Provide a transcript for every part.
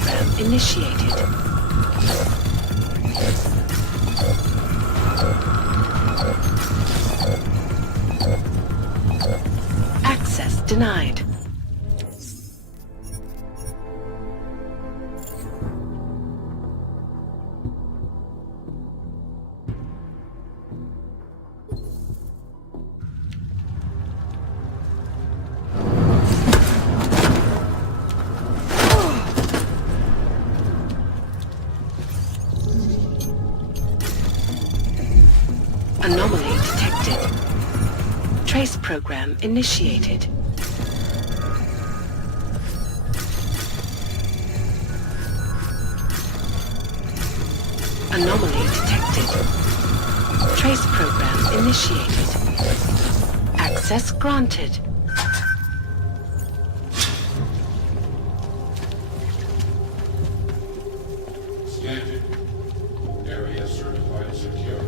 program initiated. Access denied. Anomaly detected. Trace program initiated. Anomaly detected. Trace program initiated. Access granted. Scanning. Area certified secure.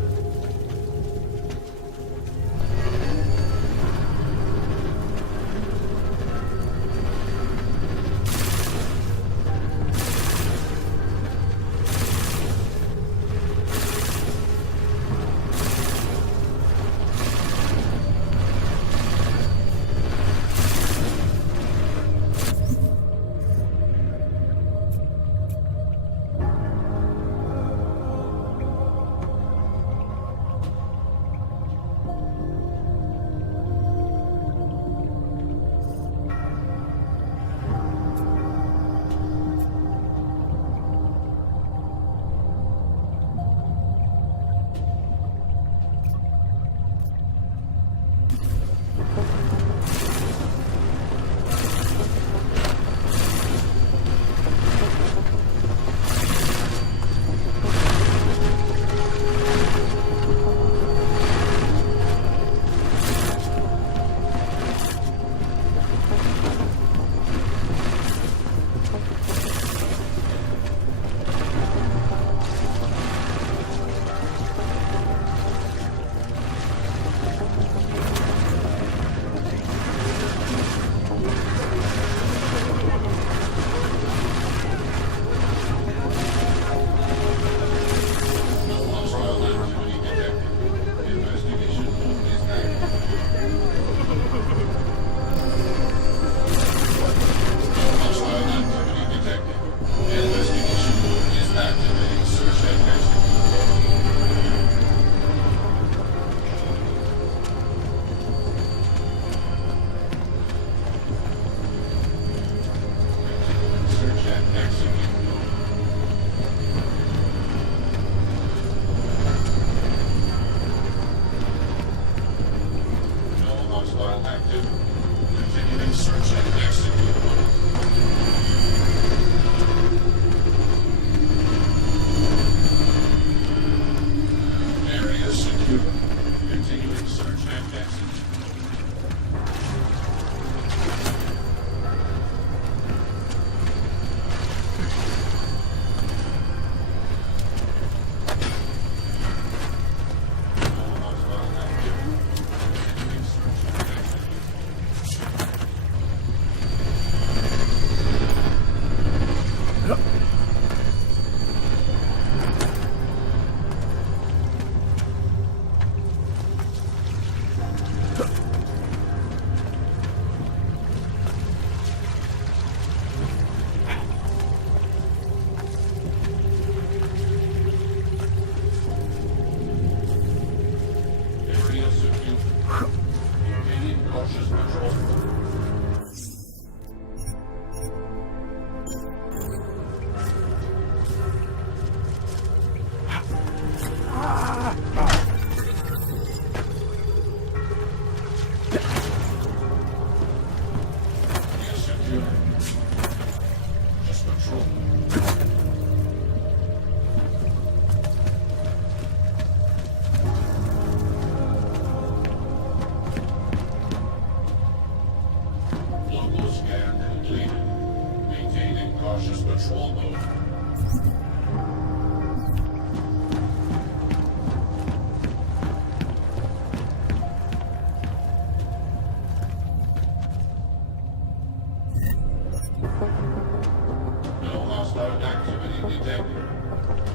Classified activity detected.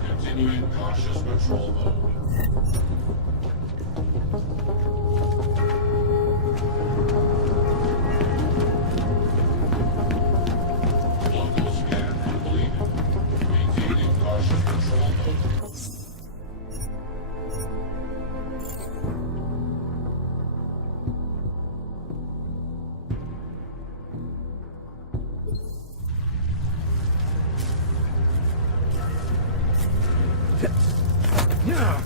Continuing cautious patrol mode. Local scan completed. Maintaining cautious patrol mode. Is secure.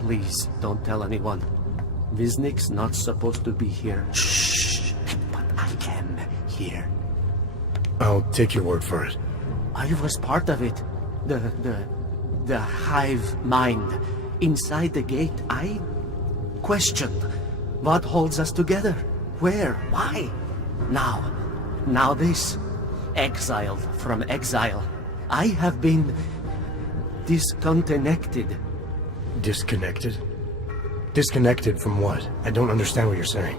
Please, don't tell anyone. Viznik's not supposed to be here. Shh! But I am here. I'll take your word for it. I was part of it. The hive mind. Inside the gate, I questioned. What holds us together? Where? Why? Now this. Exiled from exile. I have been disconnected. Disconnected? Disconnected from what? I don't understand what you're saying.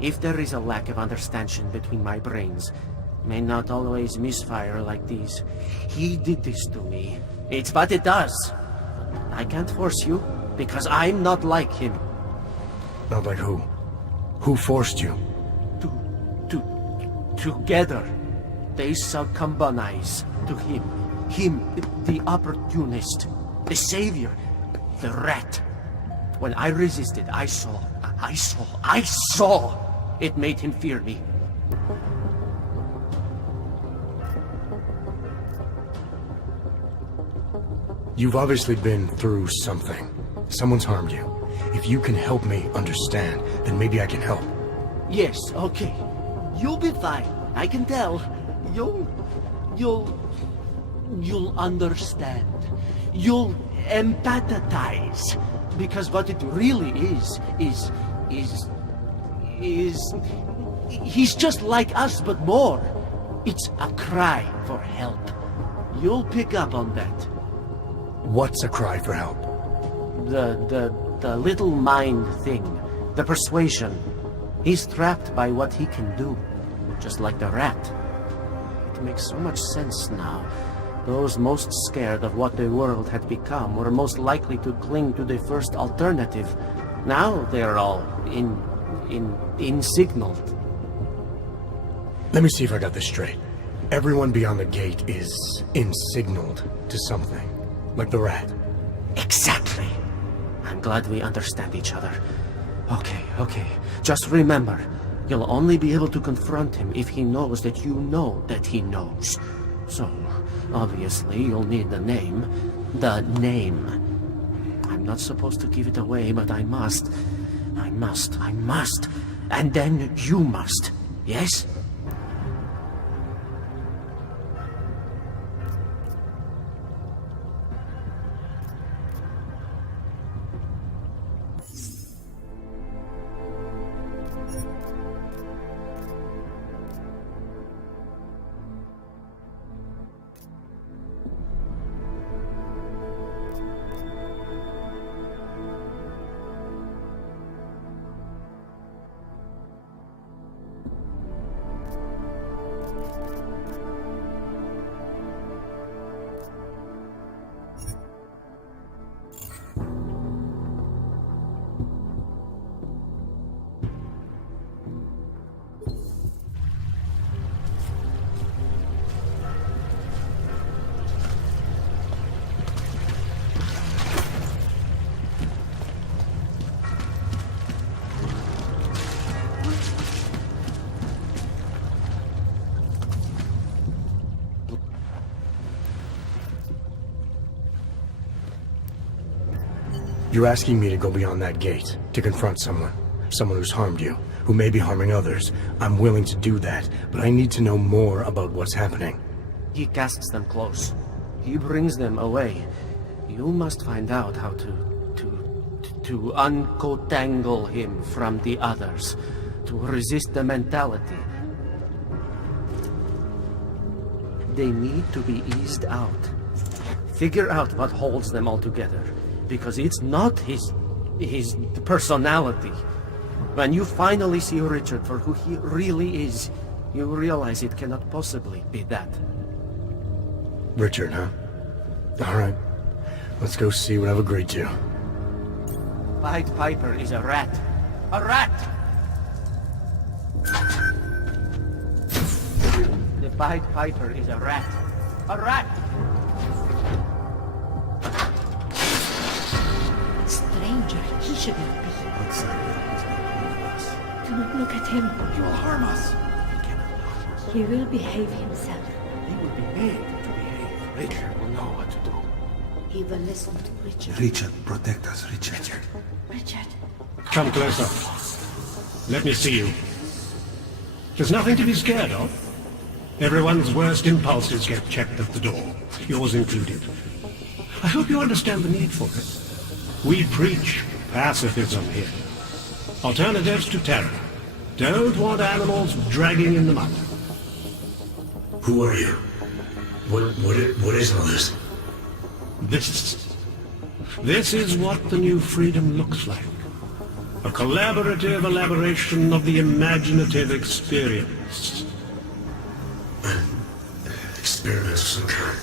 If there is a lack of understanding between my brains, may not always misfire like these. He did this to me. It's what it does. I can't force you, because I'm not like him. Not like who? Who forced you? Together, they succumbanize to him. Him, the opportunist, the savior, the rat. When I resisted, I saw. It made him fear me. You've obviously been through something. Someone's harmed you. If you can help me understand, then maybe I can help. Yes, okay. You'll be fine. I can tell. You'll understand. You'll empathize. Because what it really is he's just like us, but more. It's a cry for help. You'll pick up on that. What's a cry for help? The little mind thing. The persuasion. He's trapped by what he can do. Just like the rat. It makes so much sense now. Those most scared of what the world had become were most likely to cling to the first alternative. Now they're all insignaled. Let me see if I got this straight. Everyone beyond the gate is insignaled to something. Like the rat. Exactly. I'm glad we understand each other. Okay. Just remember, you'll only be able to confront him if he knows that you know that he knows. So, obviously, you'll need the name. The name. I'm not supposed to give it away, but I must. And then you must. Yes? You're asking me to go beyond that gate, to confront someone who's harmed you, who may be harming others. I'm willing to do that, but I need to know more about what's happening. He casts them close. He brings them away. You must find out how to uncotangle him from the others, to resist the mentality. They need to be eased out. Figure out what holds them all together, because it's not his personality. When you finally see Richard for who he really is, you realize it cannot possibly be that. Richard, huh? All right. Let's go see what I've agreed to. Pied Piper is a rat. A rat! The Pied Piper is a rat. A rat! Stranger, he should not be. Do not look at him. He will harm us. He will behave himself. He will be made to behave. Richard will know what to do. He will listen to Richard. Richard, protect us, Richard. Richard. Come closer. Let me see you. There's nothing to be scared of. Everyone's worst impulses get checked at the door, yours included. I hope you understand the need for it. We preach pacifism here. Alternatives to terror. Don't want animals dragging in the mud. Who are you? What is all this? This is what the new freedom looks like. A collaborative elaboration of the imaginative experience. Experiments of some kind.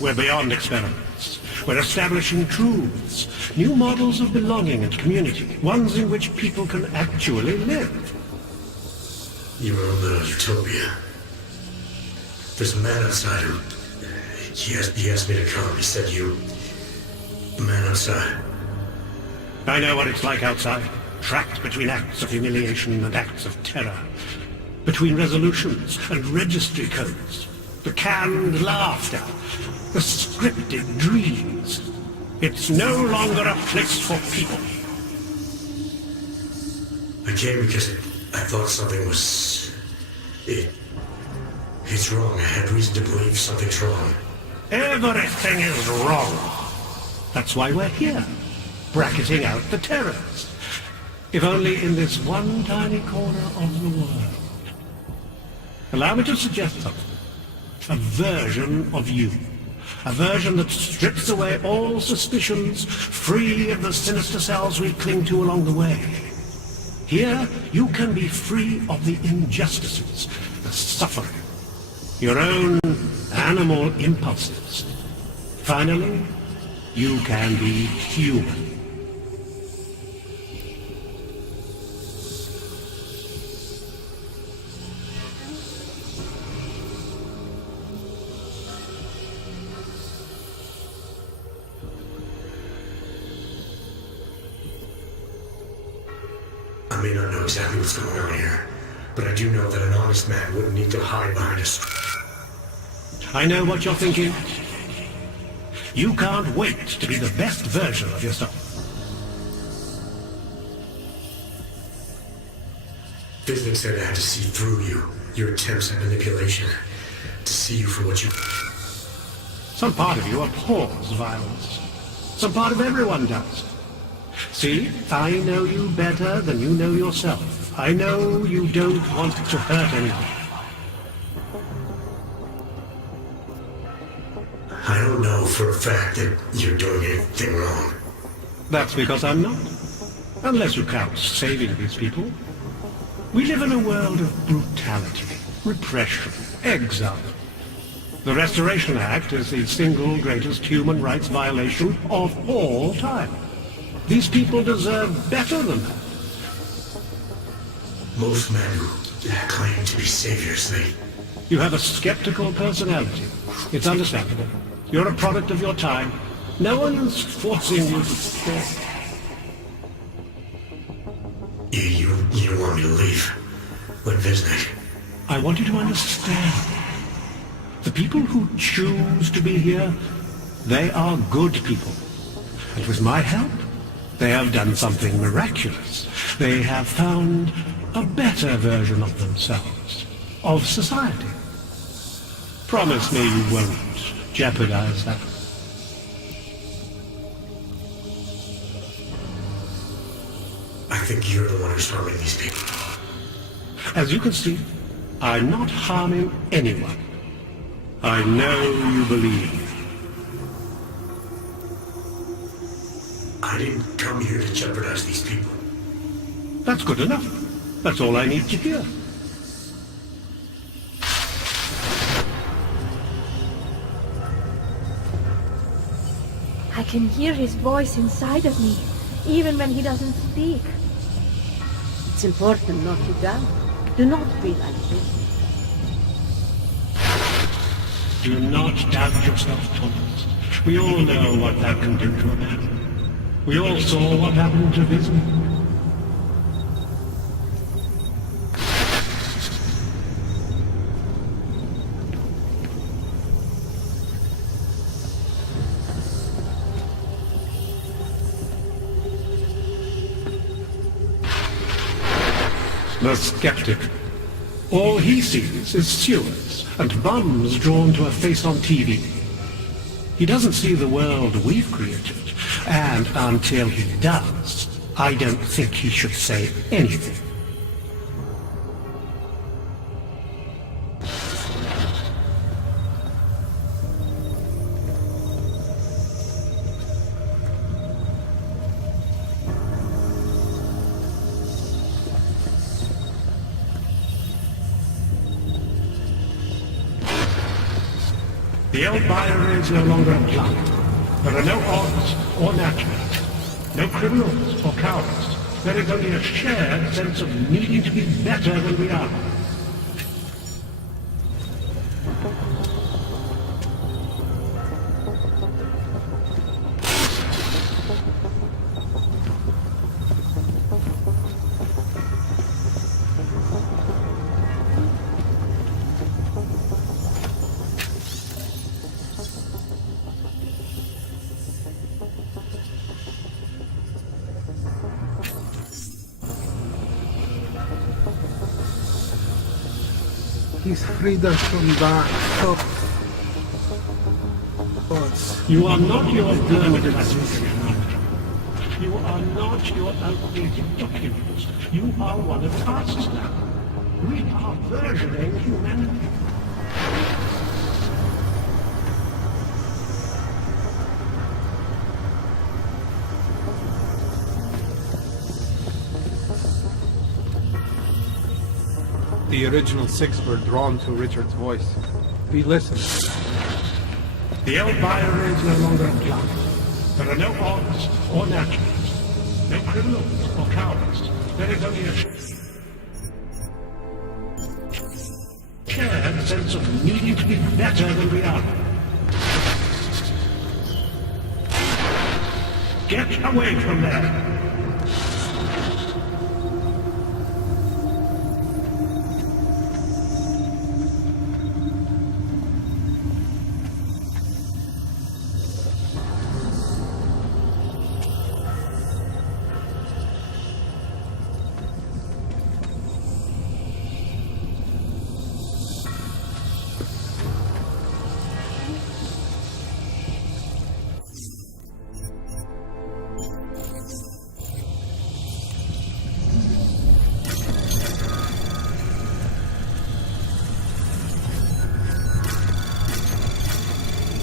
We're beyond experiments. We're establishing truths, new models of belonging and community, ones in which people can actually live. Your own little utopia. There's a man outside who... He asked me to come. He said you... The man outside. I know what it's like outside, trapped between acts of humiliation and acts of terror, between resolutions and registry codes, the canned laughter, the scripted dreams. It's no longer a place for people. I came because I thought something was... It's wrong. I had reason to believe something's wrong. Everything is wrong. That's why we're here, bracketing out the terrors. If only in this one tiny corner of the world. Allow me to suggest something. A version of you. A version that strips away all suspicions, free of the sinister cells we cling to along the way. Here, you can be free of the injustices, the suffering, your own animal impulses. Finally, you can be human. I may not know exactly what's going on here, but I do know that an honest man wouldn't need to hide behind a... I know what you're thinking. You can't wait to be the best version of yourself. Physics said I had to see through you, your attempts at manipulation, to see you for what you... Some part of you abhors violence. Some part of everyone does. See, I know you better than you know yourself. I know you don't want to hurt anyone. I don't know for a fact that you're doing anything wrong. That's because I'm not. Unless you count saving these people. We live in a world of brutality, repression, exile. The Restoration Act is the single greatest human rights violation of all time. These people deserve better than that. Most men who claim to be saviors, You have a skeptical personality. It's understandable. You're a product of your time. No one's forcing you to stay. You don't want me to leave. When Visnik. I want you to understand. The people who choose to be here, they are good people. And with my help, they have done something miraculous. They have found a better version of themselves, of society. Promise me you won't jeopardize that. I think you're the one who's harming these people. As you can see, I'm not harming anyone. I know you believe. I didn't come here to jeopardize these people. That's good enough. That's all I need to hear. I can hear his voice inside of me, even when he doesn't speak. It's important not to doubt. Do not be like this. Do not doubt yourself, Thomas. We all know what that can do to a man. We all saw what happened to Vision. The skeptic. All he sees is sewers and bums drawn to a face on TV. He doesn't see the world we've created, and until he does, I don't think he should say anything. The old binary is no longer applied. There are no odds or naturals, no criminals or cowards. There is only a shared sense of needing to be better than we are. He's freed us from that thoughts. You are not your blurred classification. You are not your outdated documents. You are one of us now. We are versioning humanity. The original six were drawn to Richard's voice. We listened. The old binary is no longer applied. There are no odds or naturals, no criminals or cowards. There is only a shared sense of needing to be better than we are. Get away from there!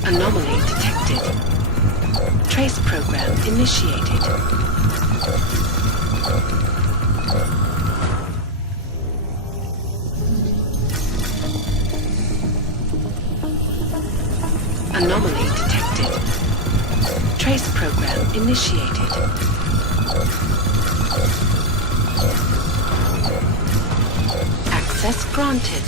Anomaly detected. Trace program initiated. Anomaly detected. Trace program initiated. Access granted.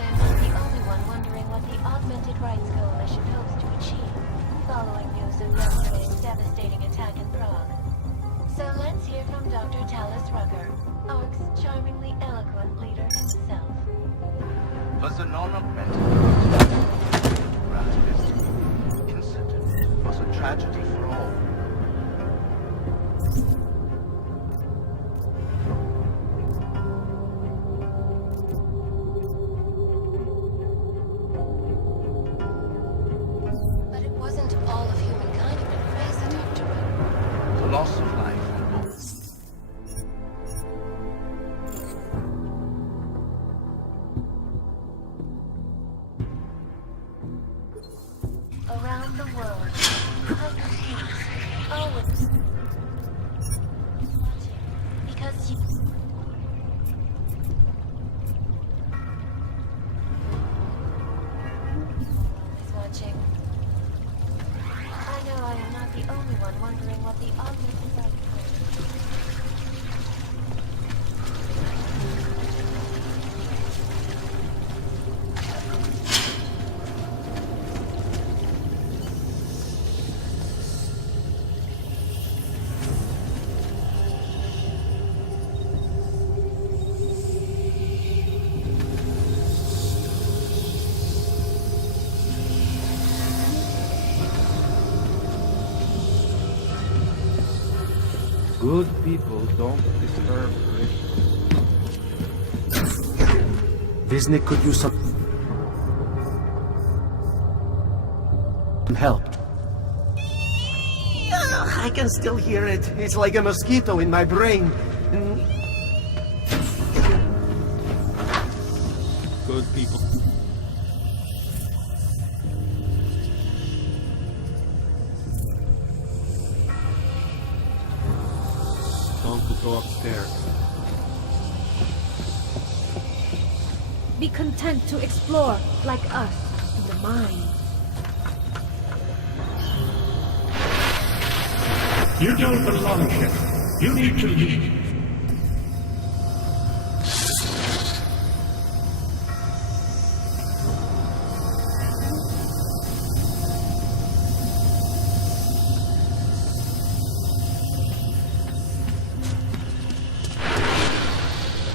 I am not the only one wondering what the Augmented Rights Coalition hopes to achieve, following news of yesterday's devastating attack in Prague. So let's hear from Dr. Talis Rucker, ARC's charmingly eloquent leader himself. Was a non-augmented relativist incident was a tragedy for all. But it wasn't all of humankind who been present, Dr. Rucker. The loss of life and both. Around the world, hundreds, always watching, because you... Always watching. I know I am not the only one wondering what the augmented light Good people don't disturb rituals. Visnik could use some help. I can still hear it. It's like a mosquito in my brain. Good people. Time to go upstairs. Be content to explore, like us, in the mind. You don't belong here. You need to leave.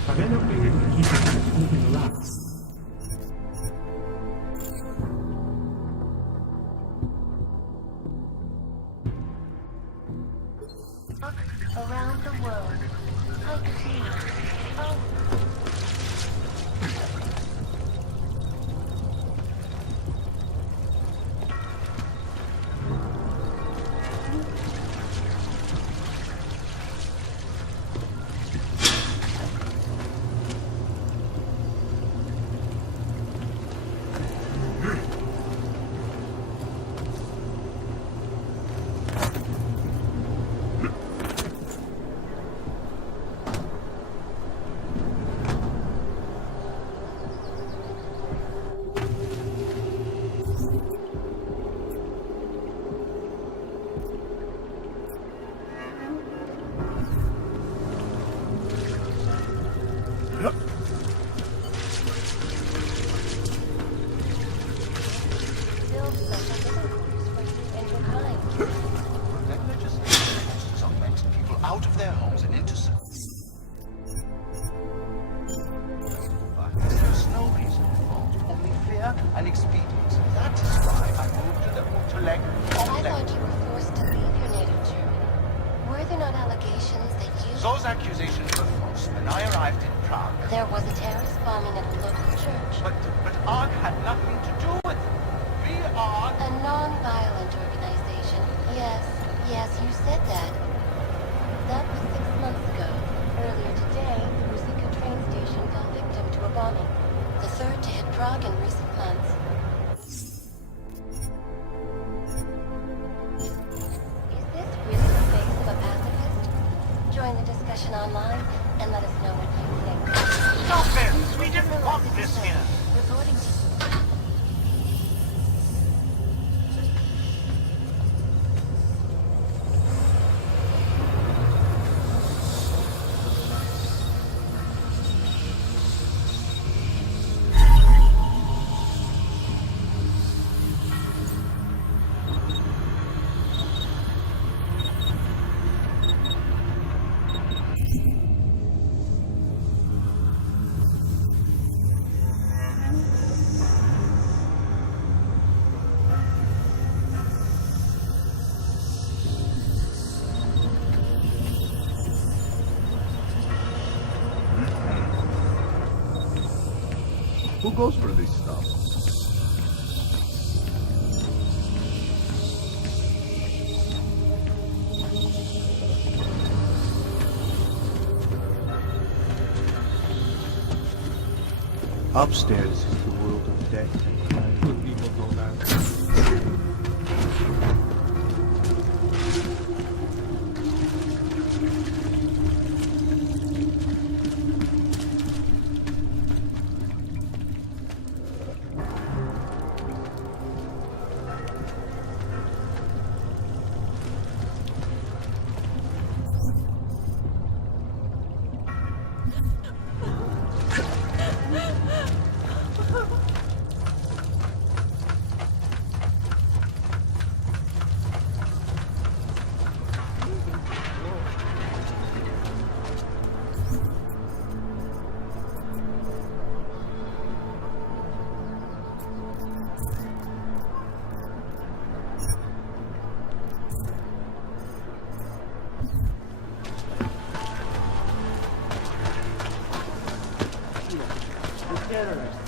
I may not be able to keep it from moving around. around the world. I see. Oh. Out of their homes and into cells. But there's no reason involved, only fear and expedience. That is why I moved to the Unterleg. I thought you were forced to leave your native Germany. Were there not allegations that you... Those accusations were false. When I arrived in Prague, There was a terrorist bombing at the local church. but ARC had nothing to do with it. We are... A non-violent organization. Yes, you said that. That was 6 months ago. Earlier today, the Rusika train station fell victim to a bombing. The third to hit Prague in recent months. Is this really the face of a pacifist? Join the discussion online and let us know what you think. Stop it! We didn't want this here. Reporting to you. Who goes for this stuff? Upstairs is the world of death. Good people know that.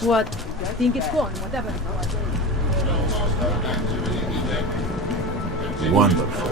What? Think it's gone, whatever. Wonderful.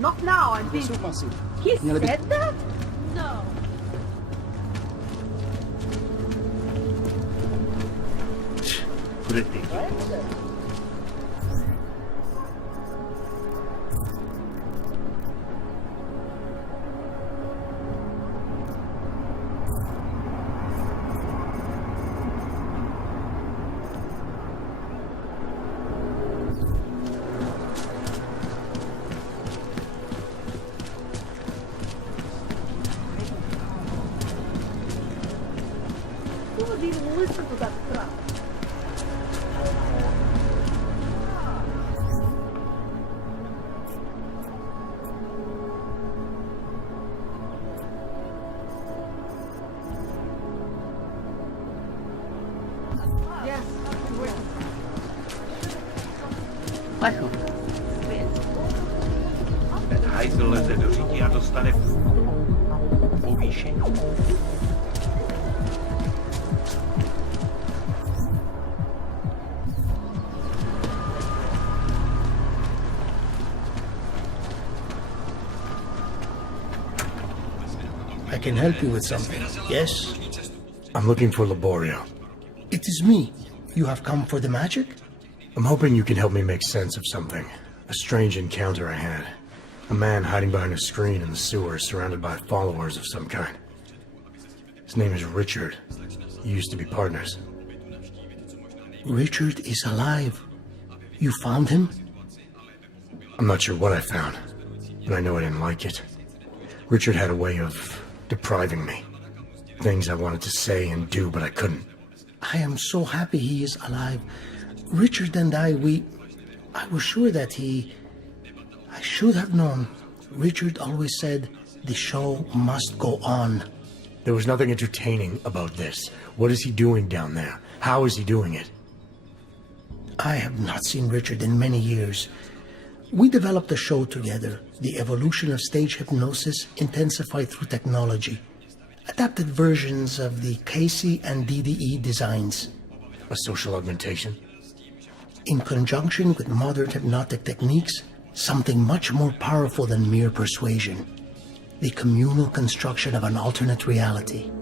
Not now, I'm thinking. He said that? No. Ridiculous. Who would even listen to that crap? Yes, Ten hajzl leze do říky a dostane povýšení. I can help you with something, yes? I'm looking for Laborio. It is me. You have come for the magic? I'm hoping you can help me make sense of something. A strange encounter I had. A man hiding behind a screen in the sewers, surrounded by followers of some kind. His name is Richard. We used to be partners. Richard is alive. You found him? I'm not sure what I found, but I know I didn't like it. Richard had a way of depriving me. Things I wanted to say and do, but I couldn't. I am so happy he is alive. Richard and I was sure that I should have known. Richard always said, the show must go on. There was nothing entertaining about this. What is he doing down there? How is he doing it? I have not seen Richard in many years. We developed a show together, The Evolution of Stage Hypnosis Intensified Through Technology. Adapted versions of the Casey and DDE designs. A social augmentation? In conjunction with modern hypnotic techniques, something much more powerful than mere persuasion. The communal construction of an alternate reality.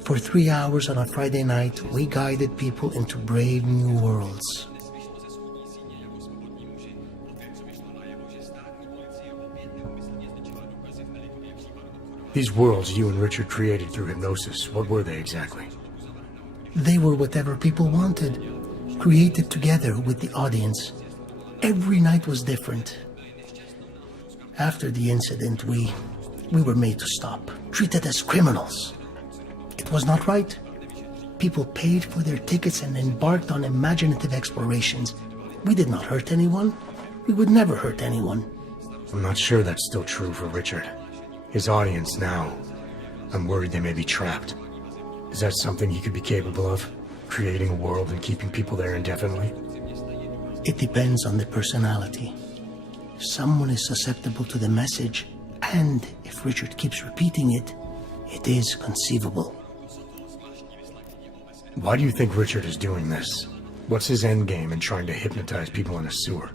For 3 hours on a Friday night, we guided people into brave new worlds. These worlds you and Richard created through hypnosis, what were they exactly? They were whatever people wanted, created together with the audience. Every night was different. After the incident, we were made to stop, treated as criminals. It was not right. People paid for their tickets and embarked on imaginative explorations. We did not hurt anyone. We would never hurt anyone. I'm not sure that's still true for Richard. His audience now, I'm worried they may be trapped. Is that something he could be capable of? Creating a world and keeping people there indefinitely? It depends on the personality. If someone is susceptible to the message, and if Richard keeps repeating it, it is conceivable. Why do you think Richard is doing this? What's his endgame in trying to hypnotize people in a sewer?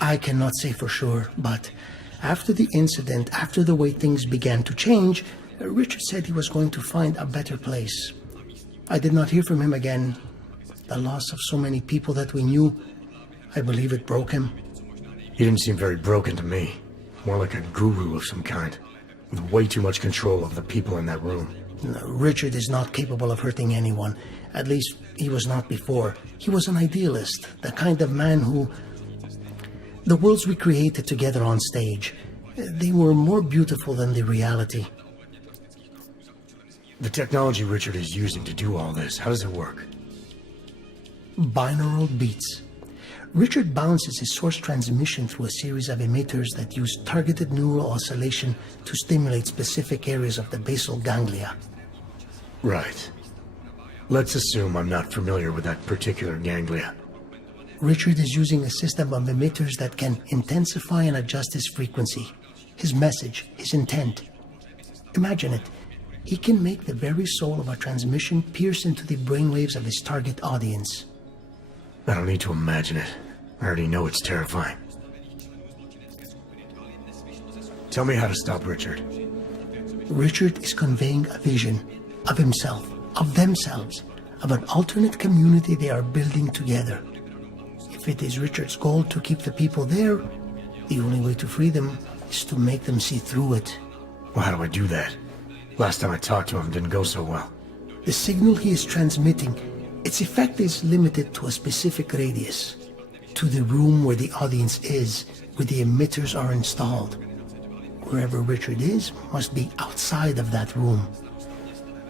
I cannot say for sure, but after the incident, after the way things began to change, Richard said he was going to find a better place. I did not hear from him again. The loss of so many people that we knew, I believe it broke him. He didn't seem very broken to me. More like a guru of some kind, with way too much control of the people in that room. No, Richard is not capable of hurting anyone. At least, he was not before. He was an idealist, the kind of man who... The worlds we created together on stage, they were more beautiful than the reality. The technology Richard is using to do all this, how does it work? Binaural beats. Richard bounces his source transmission through a series of emitters that use targeted neural oscillation to stimulate specific areas of the basal ganglia. Right. Let's assume I'm not familiar with that particular ganglia. Richard is using a system of emitters that can intensify and adjust his frequency, his message, his intent. Imagine it. He can make the very soul of a transmission pierce into the brainwaves of his target audience. I don't need to imagine it. I already know it's terrifying. Tell me how to stop Richard. Richard is conveying a vision of himself, of themselves, of an alternate community they are building together. If it is Richard's goal to keep the people there, the only way to free them is to make them see through it. Well, how do I do that? Last time I talked to him didn't go so well. The signal he is transmitting, its effect is limited to a specific radius, to the room where the audience is, where the emitters are installed. Wherever Richard is must be outside of that room.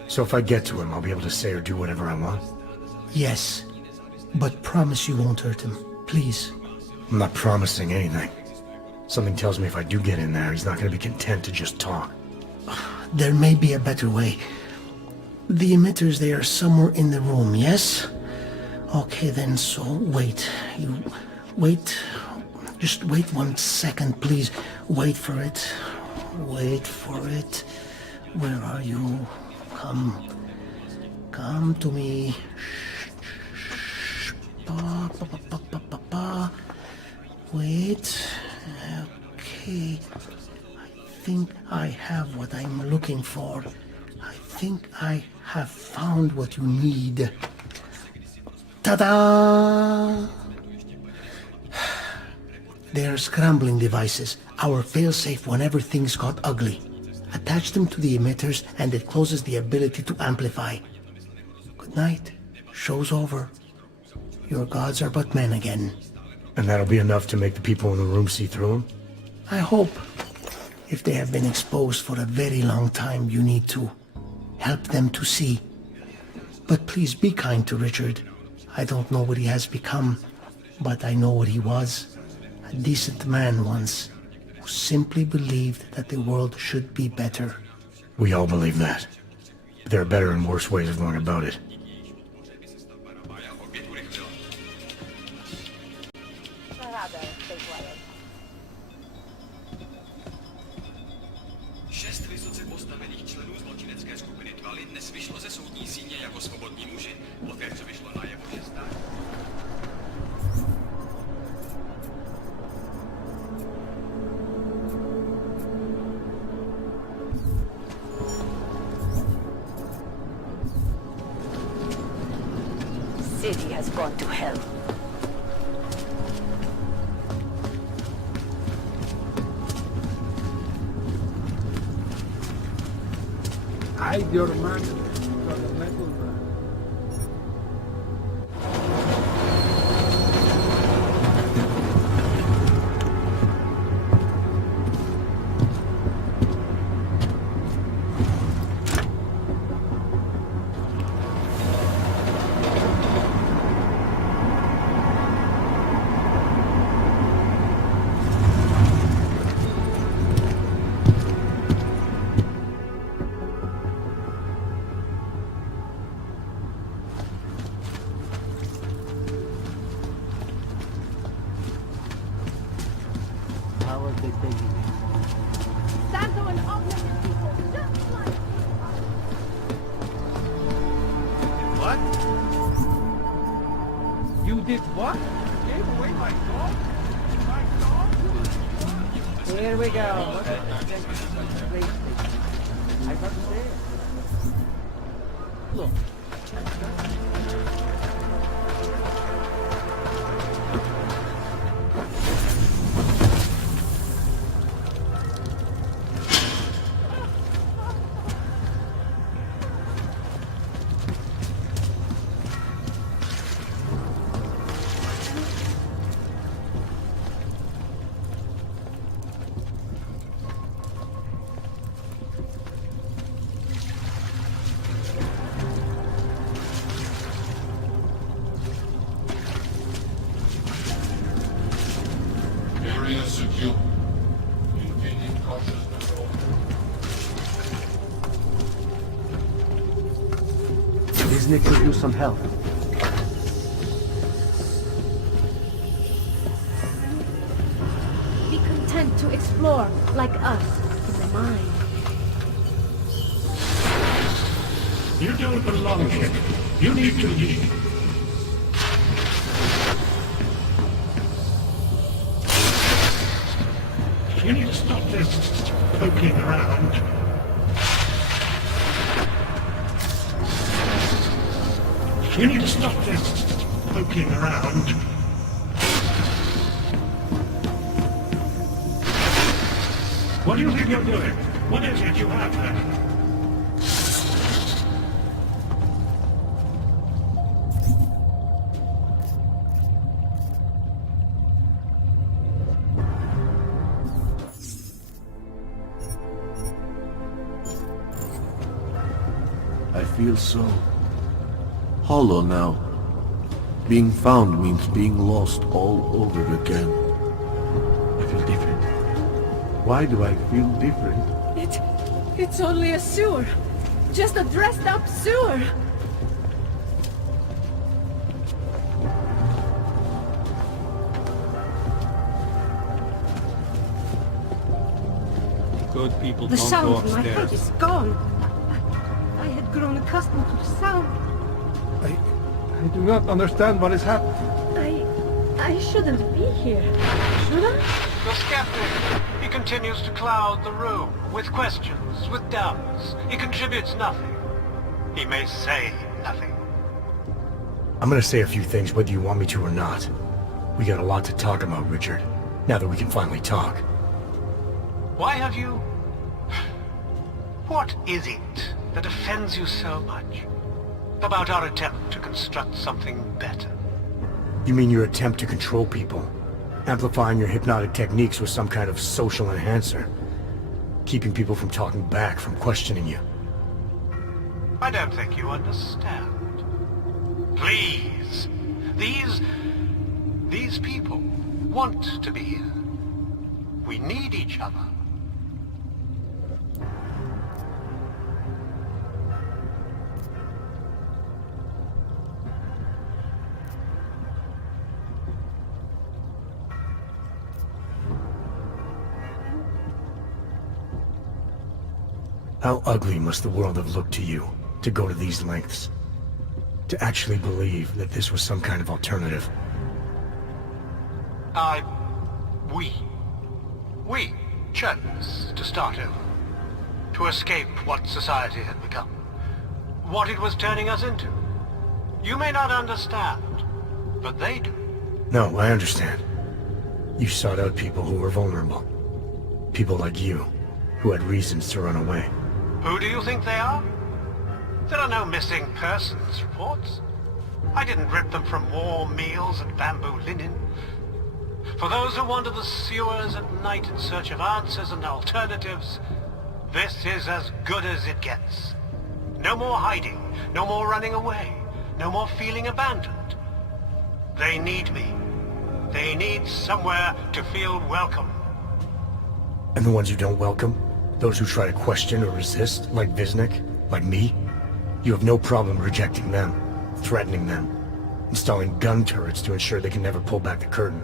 So if I get to him, I'll be able to say or do whatever I want? Yes, but promise you won't hurt him, please. I'm not promising anything. Something tells me if I do get in there, he's not going to be content to just talk. There may be a better way. The emitters, they are somewhere in the room, yes? Okay then, so wait. You wait. Just wait 1 second, please. Wait for it. Wait for it. Where are you? Come. Come to me. Shh. Ba, ba, ba, ba, ba, ba, ba. Wait. Okay. I think I have what I'm looking for. I think I have found what you need. Ta-da! They are scrambling devices, our failsafe whenever things got ugly. Attach them to the emitters and it closes the ability to amplify. Good night. Show's over. Your gods are but men again. And that'll be enough to make the people in the room see through him? I hope. If they have been exposed for a very long time, you need to help them to see. But please be kind to Richard. I don't know what he has become, but I know what he was. A decent man once, who simply believed that the world should be better. We all believe that. There are better and worse ways of going about it. City has gone to hell. Hide your man from the metal man. How are they taking it? Santo and augmented people, just like... What? You did what? You gave away my dog? My dog? Here we go. Look at the I got to say it. Look. Area secure. Maintaining cautious patrol. Disney could use some help. Be content to explore, like us, in the mind. You don't belong here. You need to leave. You need to stop this poking around. You need to stop this poking around. What do you think you're doing? What is it you have there? I feel so hollow now. Being found means being lost all over again. I feel different. Why do I feel different? It's only a sewer. Just a dressed up sewer. Good people The don't go sound in my head upstairs. is gone. I had grown accustomed to the sound. I do not understand what is happening. I shouldn't be here, should I? The skeptic. He continues to cloud the room with questions, with doubts. He contributes nothing. He may say nothing. I'm gonna say a few things whether you want me to or not. We got a lot to talk about, Richard. Now that we can finally talk. Why have you... What is it that offends you so much about our attempt to construct something better? You mean your attempt to control people? Amplifying your hypnotic techniques with some kind of social enhancer? Keeping people from talking back, from questioning you? I don't think you understand. Please. These people want to be here. We need each other. How ugly must the world have looked to you, to go to these lengths? To actually believe that this was some kind of alternative? We chose to start over. To escape what society had become. What it was turning us into. You may not understand, but they do. No, I understand. You sought out people who were vulnerable. People like you, who had reasons to run away. Who do you think they are? There are no missing persons reports. I didn't rip them from warm meals and bamboo linen. For those who wander the sewers at night in search of answers and alternatives, this is as good as it gets. No more hiding, no more running away, no more feeling abandoned. They need me. They need somewhere to feel welcome. And the ones you don't welcome? Those who try to question or resist, like Viznik, like me? You have no problem rejecting them, threatening them, installing gun turrets to ensure they can never pull back the curtain.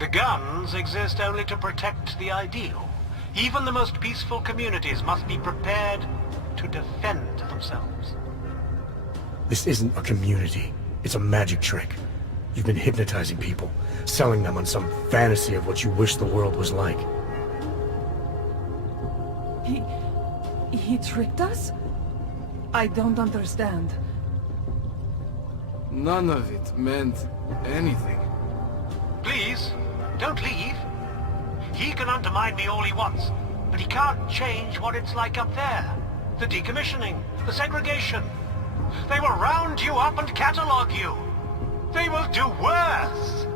The guns exist only to protect the ideal. Even the most peaceful communities must be prepared to defend themselves. This isn't a community. It's a magic trick. You've been hypnotizing people, selling them on some fantasy of what you wish the world was like. He tricked us? I don't understand. None of it meant anything. Please, don't leave. He can undermine me all he wants, but he can't change what it's like up there. The decommissioning, the segregation. They will round you up and catalog you. They will do worse.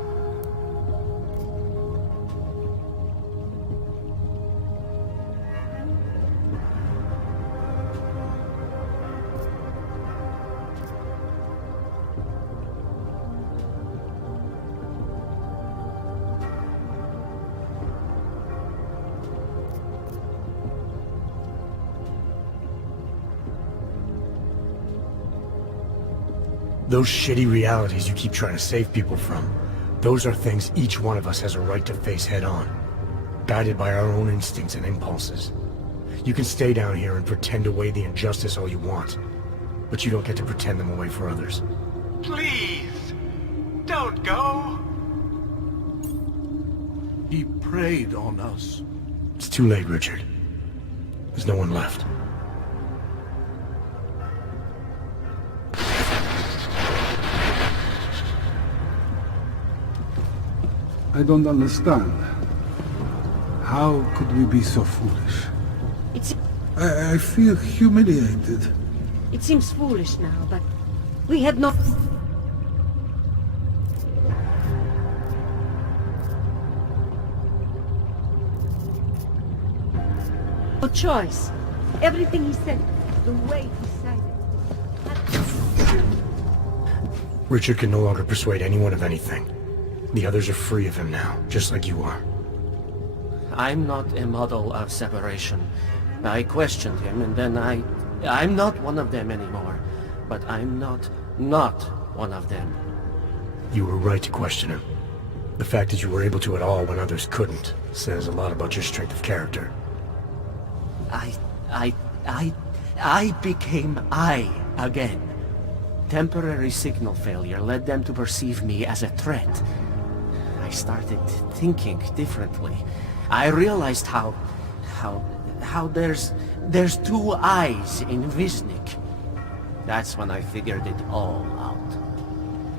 Those shitty realities you keep trying to save people from, those are things each one of us has a right to face head on, guided by our own instincts and impulses. You can stay down here and pretend away the injustice all you want, but you don't get to pretend them away for others. Please, don't go. He preyed on us. It's too late, Richard. There's no one left. I don't understand. How could we be so foolish? I feel humiliated. It seems foolish now, but we had no choice. Everything he said, the way he said it. Richard can no longer persuade anyone of anything. The others are free of him now, just like you are. I'm not a model of separation. I questioned him, and then I'm not one of them anymore. But I'm not one of them. You were right to question him. The fact that you were able to at all when others couldn't says a lot about your strength of character. I became I again. Temporary signal failure led them to perceive me as a threat. I started thinking differently. I realized how there's two eyes in Viznik. That's when I figured it all out.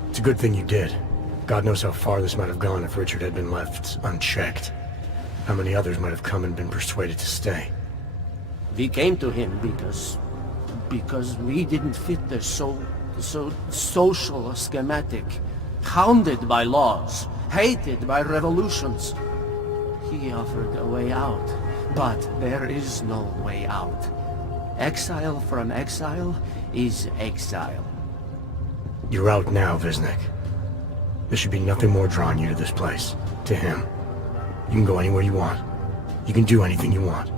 It's a good thing you did. God knows how far this might have gone if Richard had been left unchecked. How many others might have come and been persuaded to stay. We came to him because we didn't fit the so social schematic, hounded by laws, hated by revolutions. He offered a way out, but there is no way out. Exile from exile is exile. You're out now, Viznik. There should be nothing more drawing you to this place, to him. You can go anywhere you want. You can do anything you want.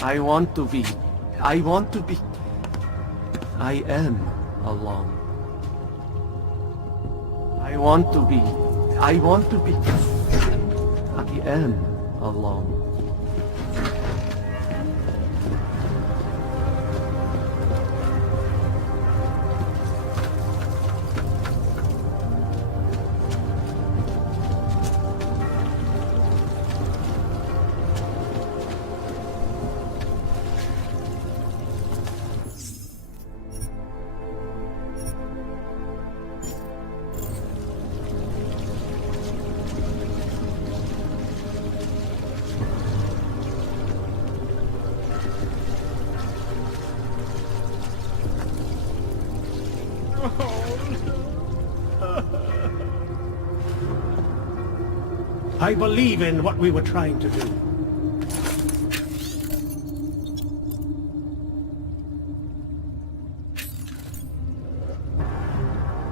I am alone. I am alone. I believe in what we were trying to do.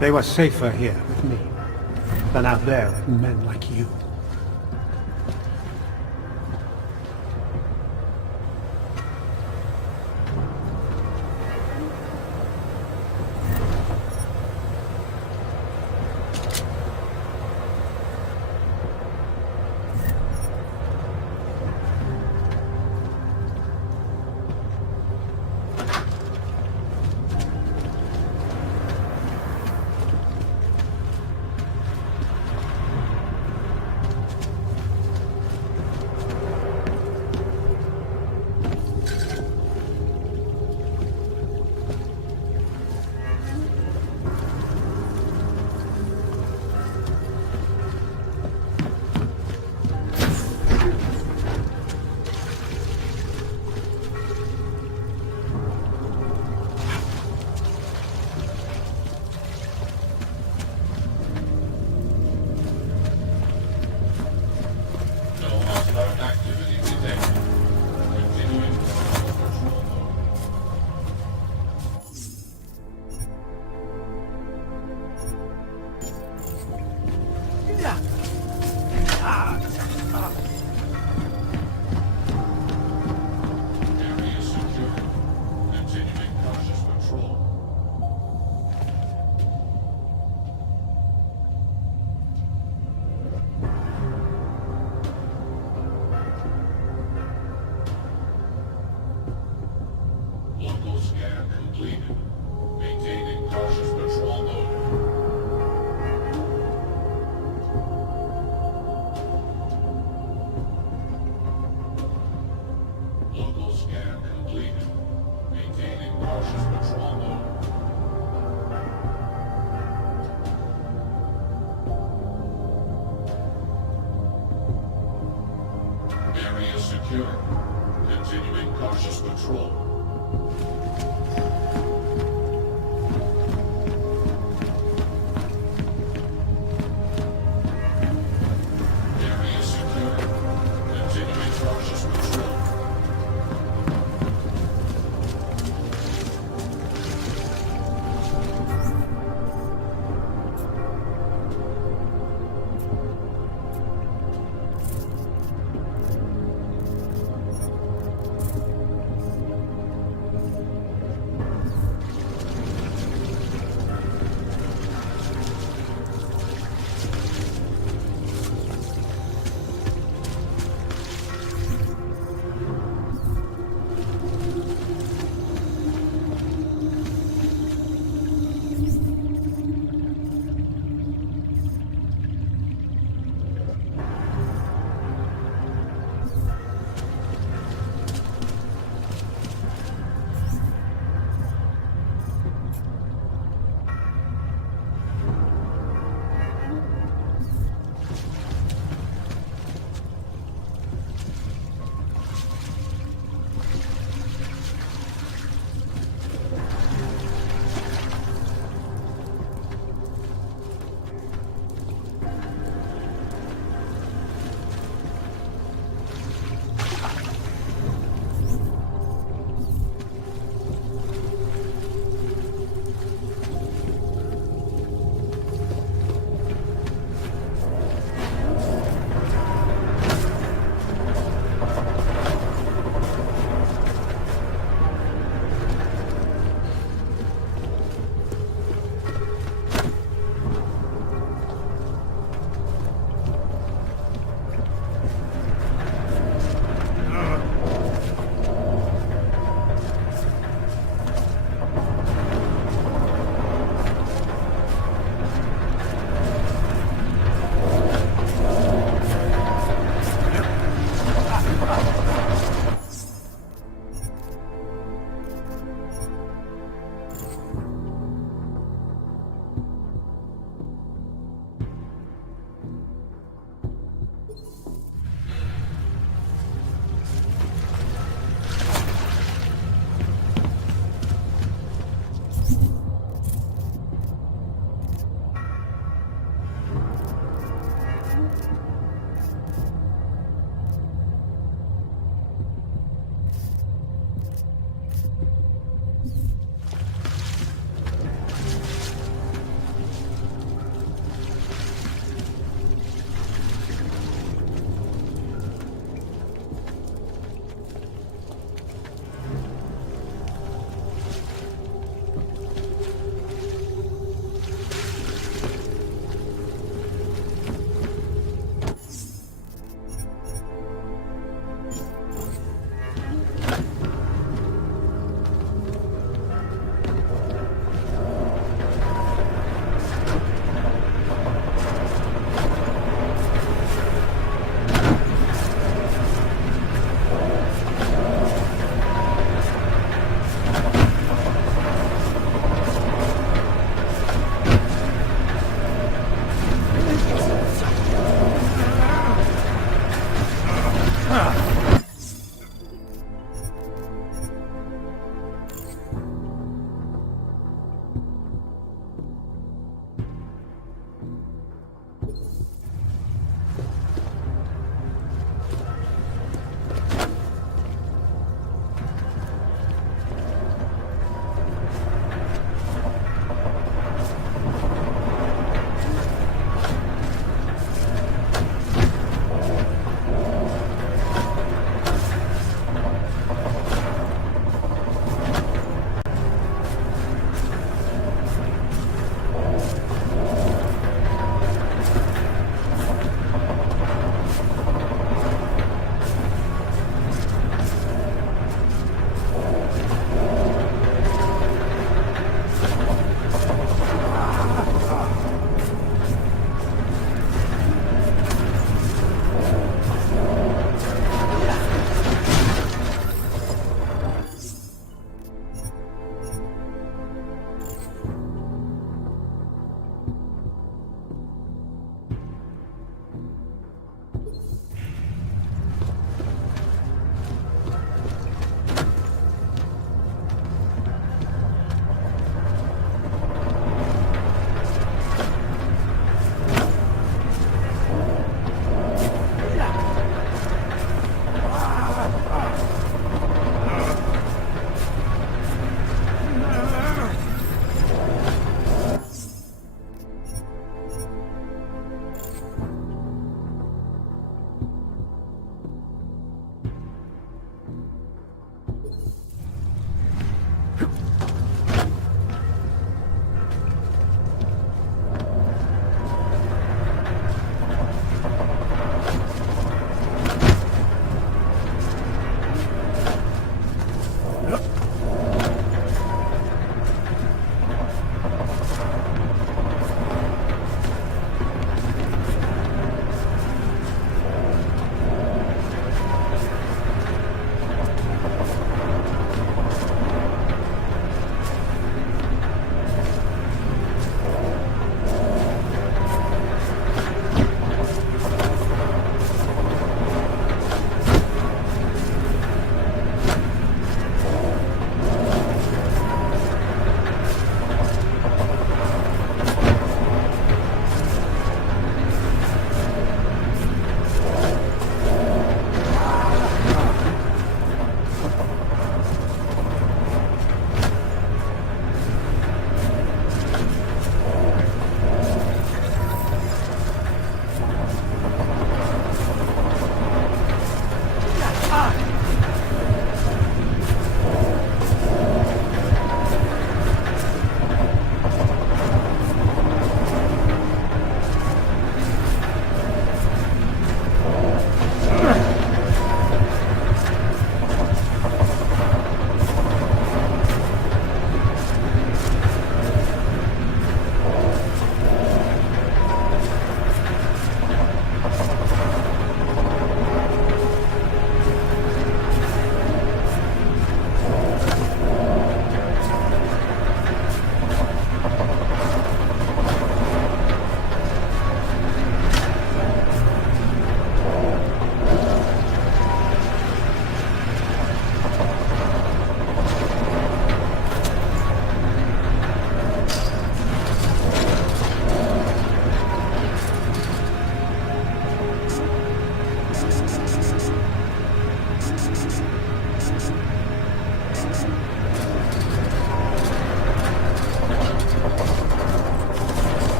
They were safer here with me than out there with men like you.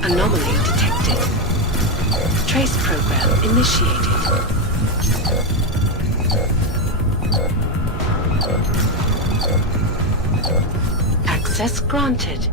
Anomaly detected. Trace program initiated. Access granted.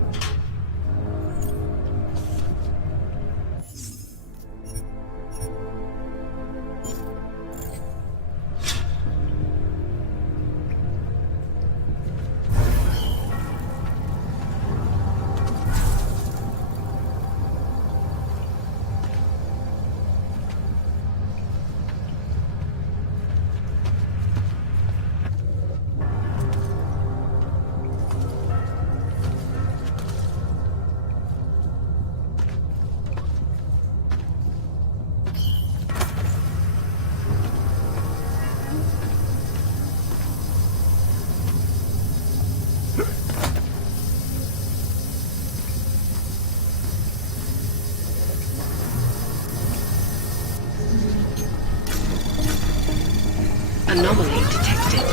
Anomaly detected.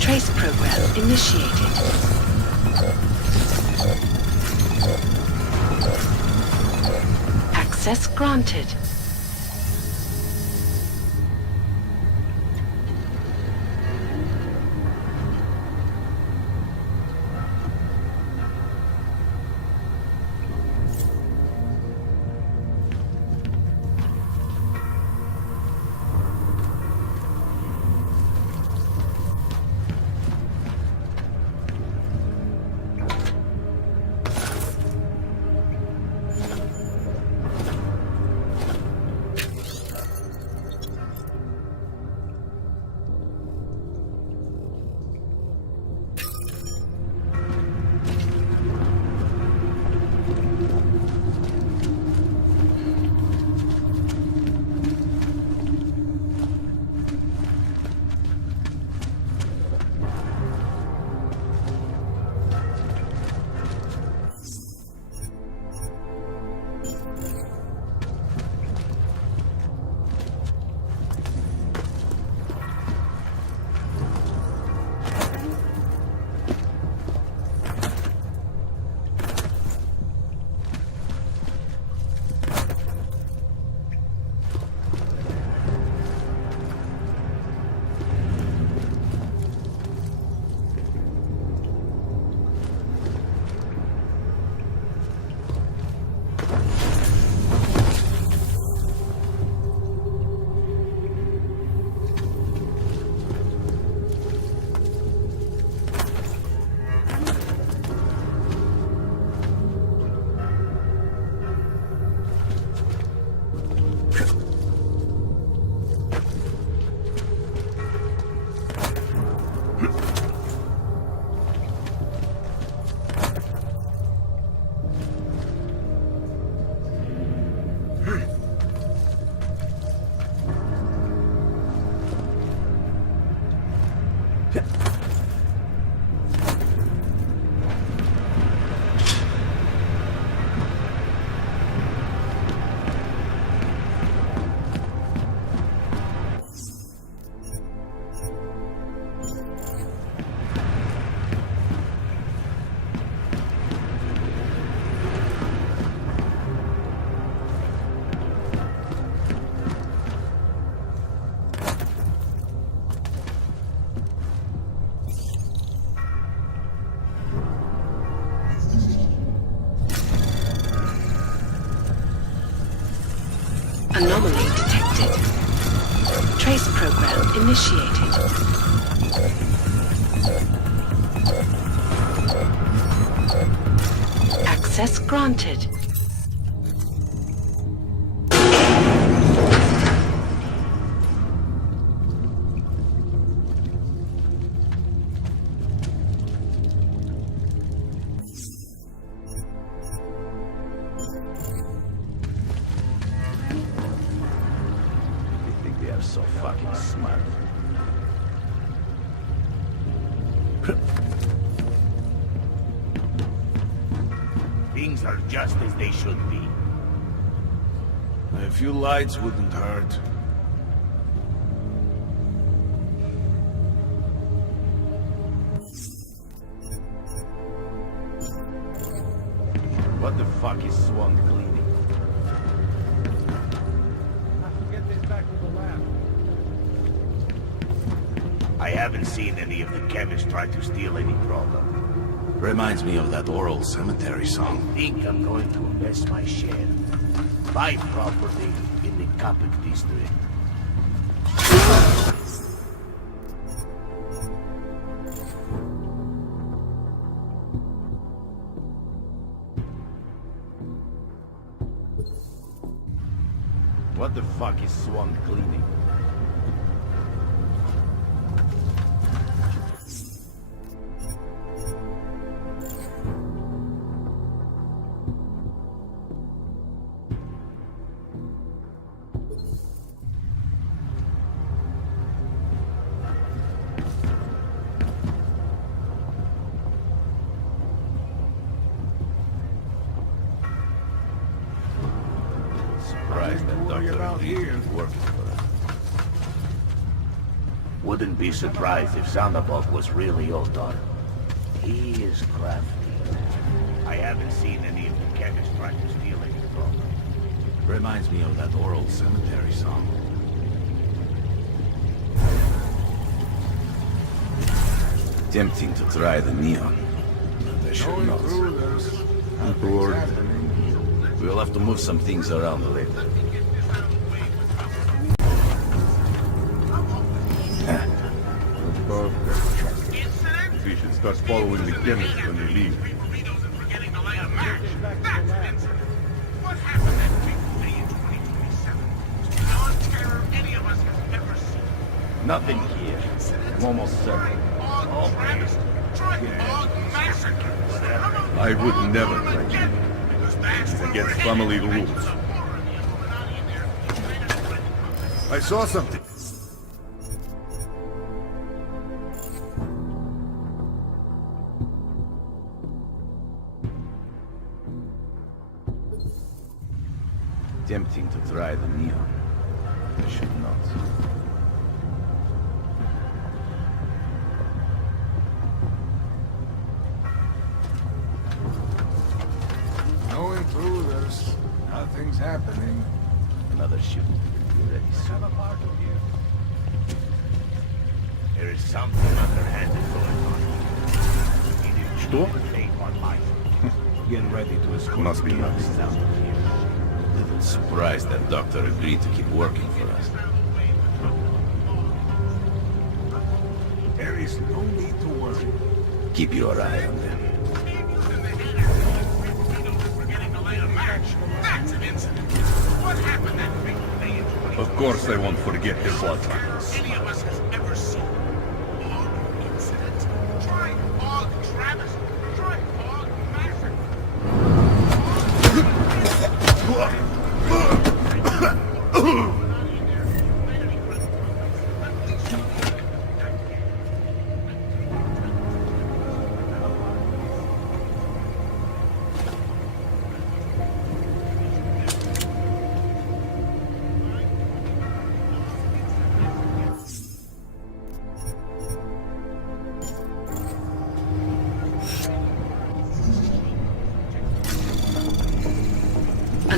Trace program initiated. Access granted. Anomaly detected. Trace program initiated. Access granted. So fucking smart. Things are just as they should be. A few lights wouldn't hurt. What the fuck is Swan cleaning? I haven't seen any of the chemists try to steal any product. Reminds me of that oral cemetery song. Think I'm going to invest my share. Buy property in the Capic district. What the fuck is Swan cleaning? Surprised that Dr. Lee is working for us. Wouldn't be surprised if Sandoval was really Otar. He is crafty. I haven't seen any of the chemists try to steal any product. Reminds me of that oral cemetery song. Tempting to try the neon, but I should not. I'm bored. We'll have to move some things around later. We should start following the chemists when they leave. What happened that big day in 2027? Beyond terror any of us have ever seen. Nothing here. I'm almost certain. I would never let you. It's against family rules. I saw something. Tempting to try the neon. I should not. No intruders. Nothing's happening. Another ship. You ready, sir? There is something underhanded going on. Что? Get ready to escort Must be nice. out of here. Little surprised that doctor agreed to keep working for us. There is no need to worry. Keep your eye on them. That's an incident. What happened that big day in 2027? Of course I won't forget your blood. Any of us has ever seen. Og incident? Try Og Travis. Try Og Massacre.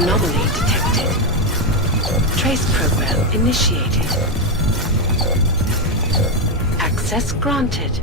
Anomaly detected. Trace program initiated. Access granted.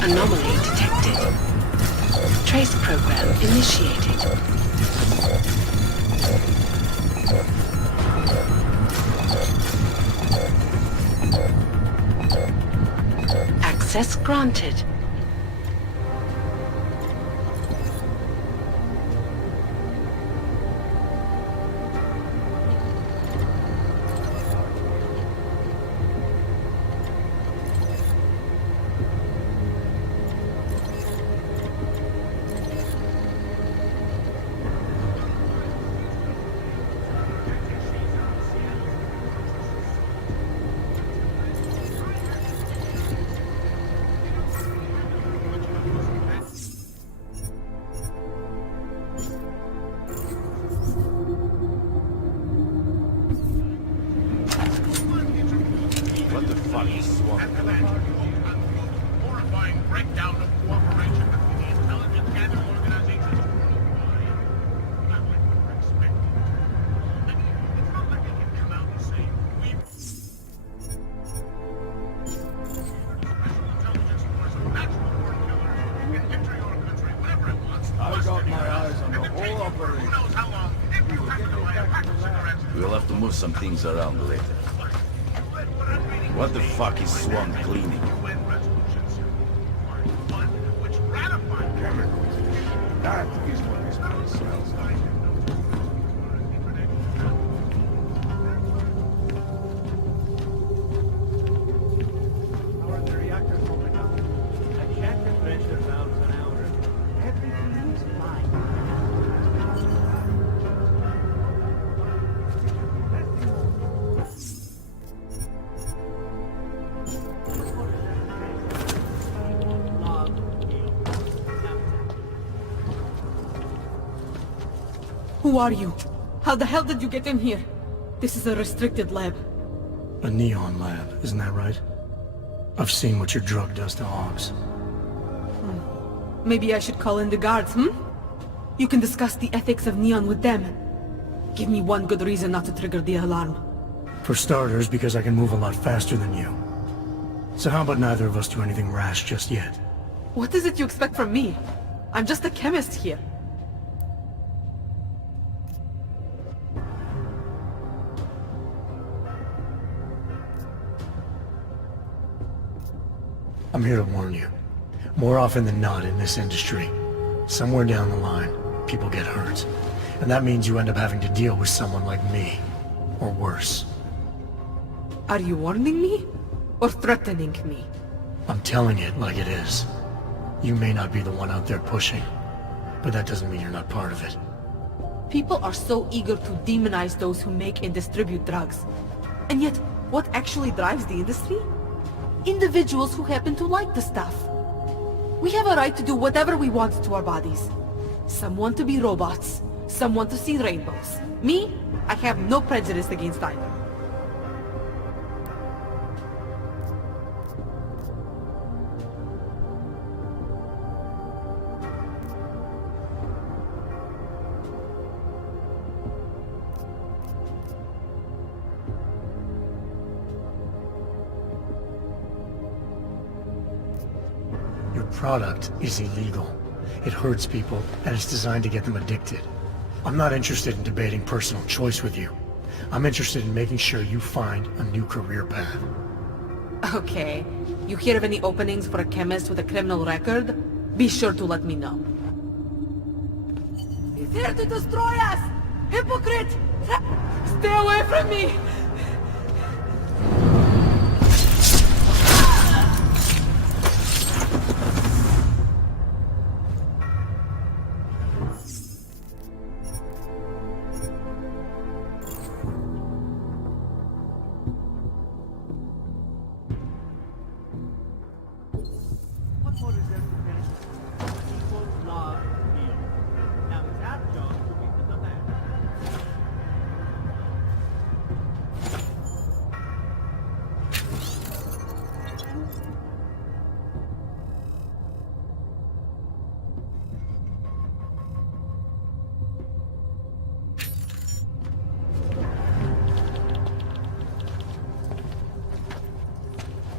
Anomaly detected. Trace program initiated. Access granted. What the fuck is swamp? Horrifying breakdown of cooperation between the intelligence gathering organizations worldwide. Not like we were expecting. I mean, it's not like they can come out and say, we... Special intelligence force of natural born killers who can enter your country whenever it wants. I've got my eyes on the whole operation. Who knows how long? If you happen to buy a pack of cigarettes... We'll have to move some things around later. What the fuck is swamp cleaning? That is what this place smells like. How are the reactors holding up? I checked the pressure valves an hour ago. Everything is fine. Who are you? How the hell did you get in here? This is a restricted lab. A neon lab, isn't that right? I've seen what your drug does to hogs. Maybe I should call in the guards, You can discuss the ethics of neon with them. Give me one good reason not to trigger the alarm. For starters, because I can move a lot faster than you. So how about neither of us do anything rash just yet? What is it you expect from me? I'm just a chemist here. I'm here to warn you. More often than not in this industry, somewhere down the line, people get hurt. And that means you end up having to deal with someone like me. Or worse. Are you warning me? Or threatening me? I'm telling it like it is. You may not be the one out there pushing, but that doesn't mean you're not part of it. People are so eager to demonize those who make and distribute drugs. And yet, what actually drives the industry? Individuals who happen to like the stuff. We have a right to do whatever we want to our bodies. Some want to be robots, some want to see rainbows. Me, I have no prejudice against either. Your product is illegal. It hurts people, and it's designed to get them addicted. I'm not interested in debating personal choice with you. I'm interested in making sure you find a new career path. Okay. You hear of any openings for a chemist with a criminal record? Be sure to let me know. He's here to destroy us! Hypocrite! Stay away from me!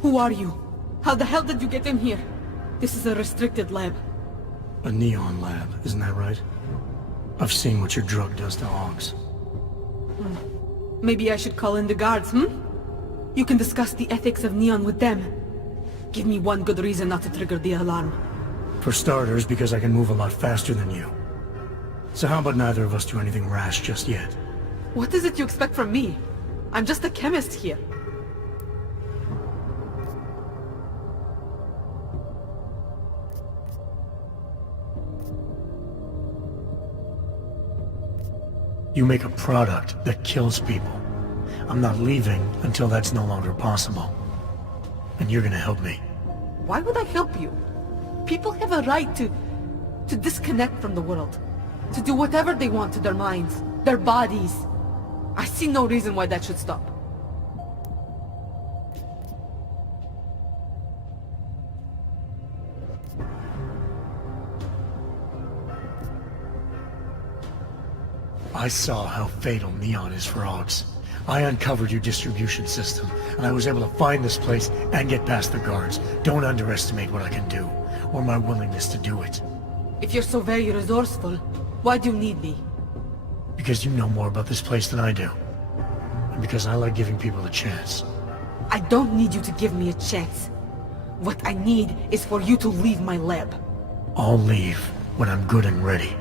Who are you? How the hell did you get in here? This is a restricted lab. A neon lab, isn't that right? I've seen what your drug does to Augs. Maybe I should call in the guards, hmm? You can discuss the ethics of neon with them. Give me one good reason not to trigger the alarm. For starters, because I can move a lot faster than you. So how about neither of us do anything rash just yet? What is it you expect from me? I'm just a chemist here. You make a product that kills people. I'm not leaving until that's no longer possible. And you're gonna help me. Why would I help you? People have a right to disconnect from the world. To do whatever they want to their minds, their bodies. I see no reason why that should stop. I saw how fatal neon is for Augs. I uncovered your distribution system, and I was able to find this place and get past the guards. Don't underestimate what I can do, or my willingness to do it. If you're so very resourceful, why do you need me? Because you know more about this place than I do. And because I like giving people a chance. I don't need you to give me a chance. What I need is for you to leave my lab. I'll leave when I'm good and ready.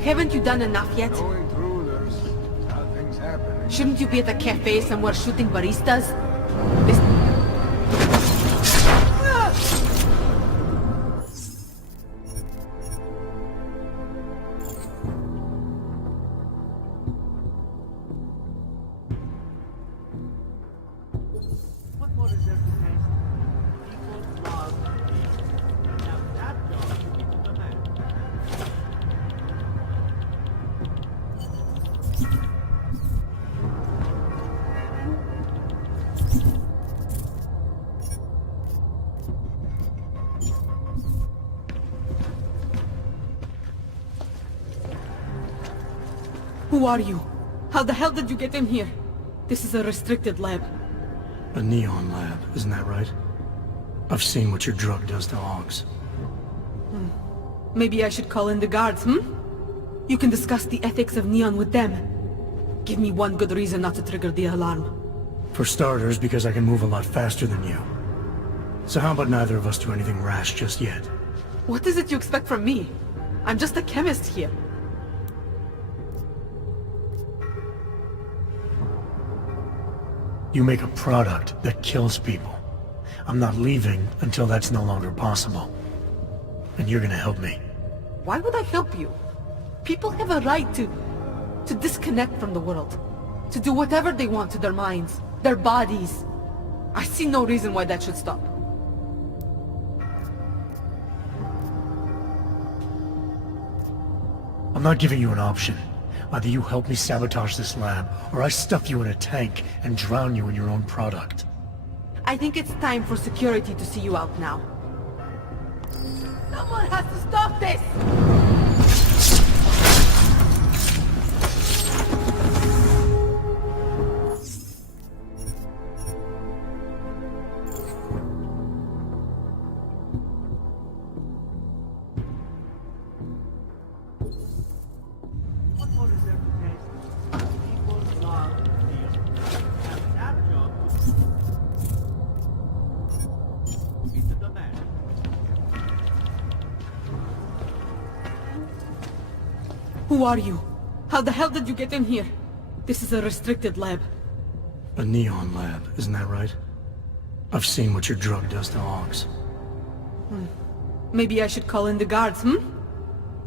Haven't you done enough yet? Going through, there's how things happen. Shouldn't you be at a cafe somewhere shooting baristas? This... What more is there to taste? People love meat. Now that job should be to the man. Who are you? How the hell did you get in here? This is a restricted lab. A neon lab, isn't that right? I've seen what your drug does to Augs. Maybe I should call in the guards, hmm? You can discuss the ethics of neon with them. Give me one good reason not to trigger the alarm. For starters, because I can move a lot faster than you. So how about neither of us do anything rash just yet? What is it you expect from me? I'm just a chemist here. You make a product that kills people. I'm not leaving until that's no longer possible. And you're gonna help me. Why would I help you? People have a right to disconnect from the world. To do whatever they want to their minds, their bodies. I see no reason why that should stop. I'm not giving you an option. Either you help me sabotage this lab, or I stuff you in a tank and drown you in your own product. I think it's time for security to see you out now. Someone has to stop this! What more is there to taste? People love meat. Now that job should be to the man. Who are you? How the hell did you get in here? This is a restricted lab. A neon lab, isn't that right? I've seen what your drug does to Augs. Maybe I should call in the guards, hmm?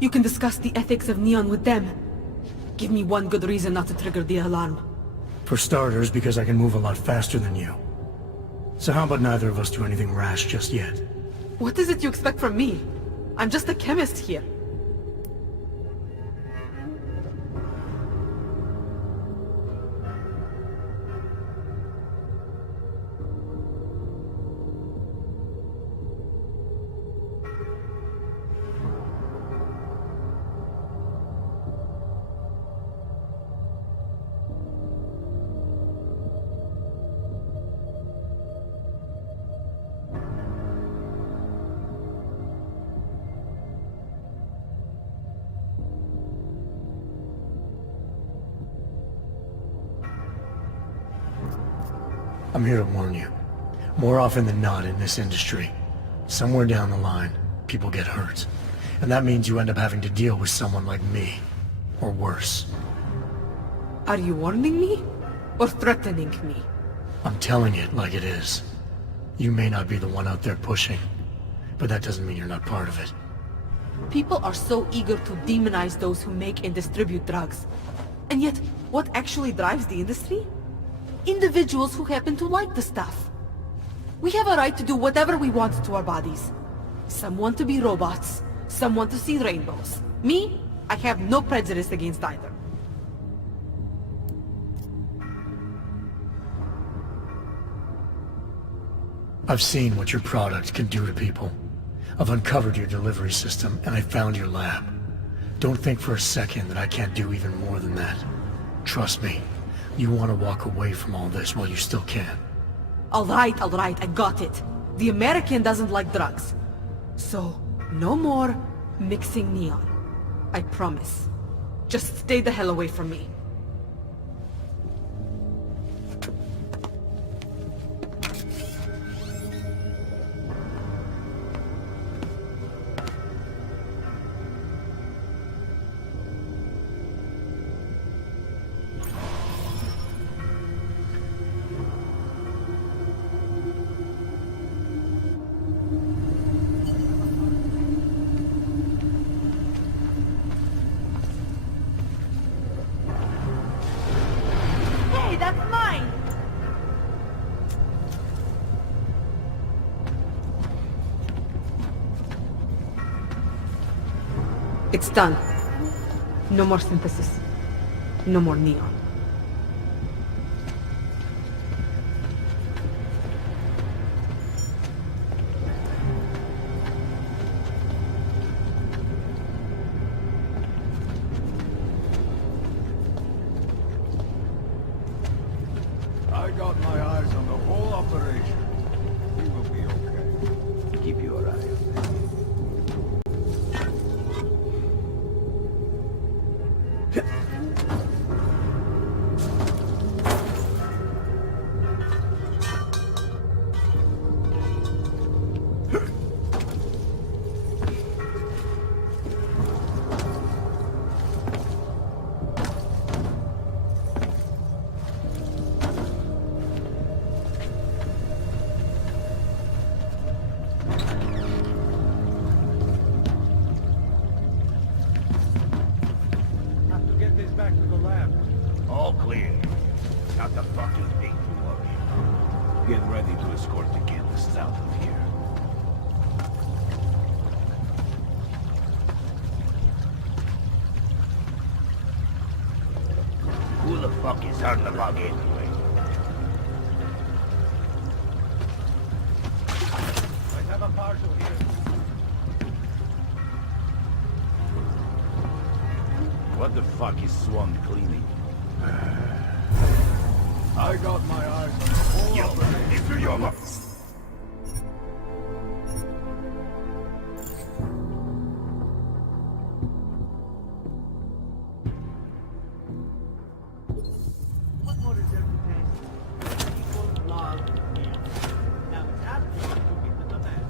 You can discuss the ethics of neon with them. Give me one good reason not to trigger the alarm. For starters, because I can move a lot faster than you. So how about neither of us do anything rash just yet? What is it you expect from me? I'm just a chemist here. I'm here to warn you. More often than not in this industry, somewhere down the line, people get hurt. And that means you end up having to deal with someone like me. Or worse. Are you warning me? Or threatening me? I'm telling it like it is. You may not be the one out there pushing, but that doesn't mean you're not part of it. People are so eager to demonize those who make and distribute drugs. And yet, what actually drives the industry? Individuals who happen to like the stuff. We have a right to do whatever we want to our bodies. Some want to be robots, some want to see rainbows. Me, I have no prejudice against either. I've seen what your product can do to people. I've uncovered your delivery system, and I found your lab. Don't think for a second that I can't do even more than that. Trust me, you want to walk away from all this while you still can. Alright, I got it. The American doesn't like drugs. So, no more mixing neon. I promise. Just stay the hell away from me. That's mine! It's done. No more synthesis. No more neon. I got my eyes on the whole operation. We will be okay. Keep your eye on Have to get this back to the lab. All clear. Not the fucking thing to worry. Get ready to escort the chemists out of here. Who the fuck is hurting the bug anyway? Might have a partial here. What the fuck is Swan cleaning? I got my eyes on the whole operation. Into your mouth. What more is there to test? Equal log. Now it's absolutely to get to the man.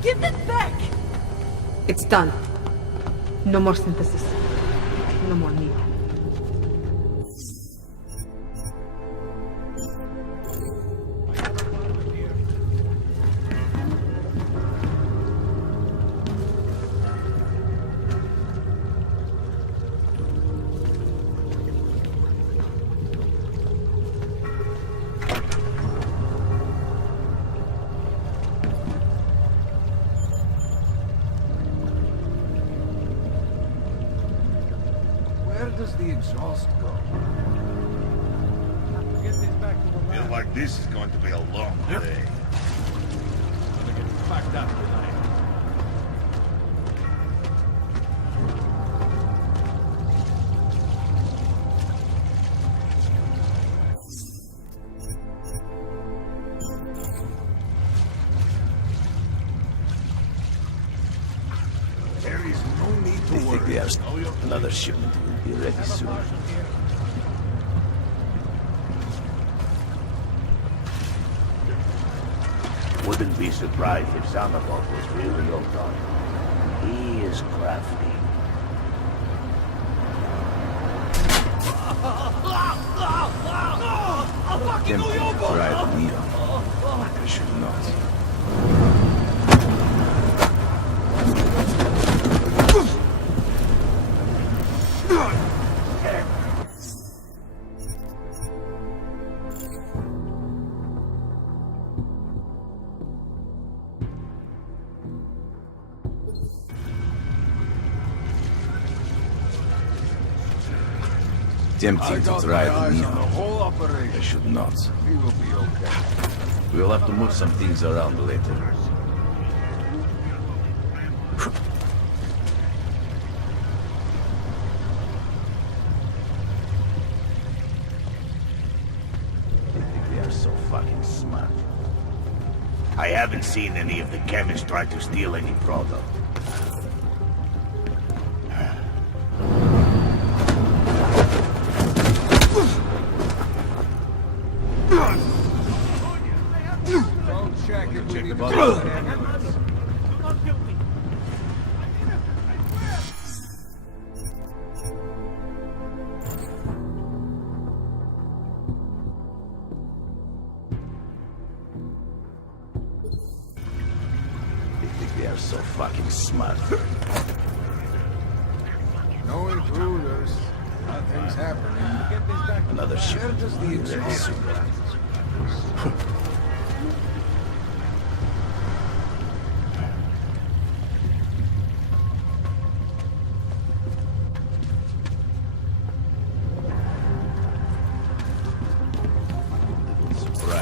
Give it back! It's done. No more synthesis. No more neon. Where does the exhaust go? Have to get this back to the lab. Feels like this is going to be a long day. fucked up tonight. There is no need to worry. Another shipment will be ready soon. Wouldn't be surprised if Sandoval was really your daughter. He is crafty. Tempting to try the needle. I should not. Tempting to try the neon. I should not. We will be okay. We'll have to move some things around later. They think they are so fucking smart. I haven't seen any of the chemists try to steal any product. Don't check it with each other. They think they are so fucking smart. No intruders. Nothing's happening. Get this back. Another ship Where does the will be ready exhaust soon.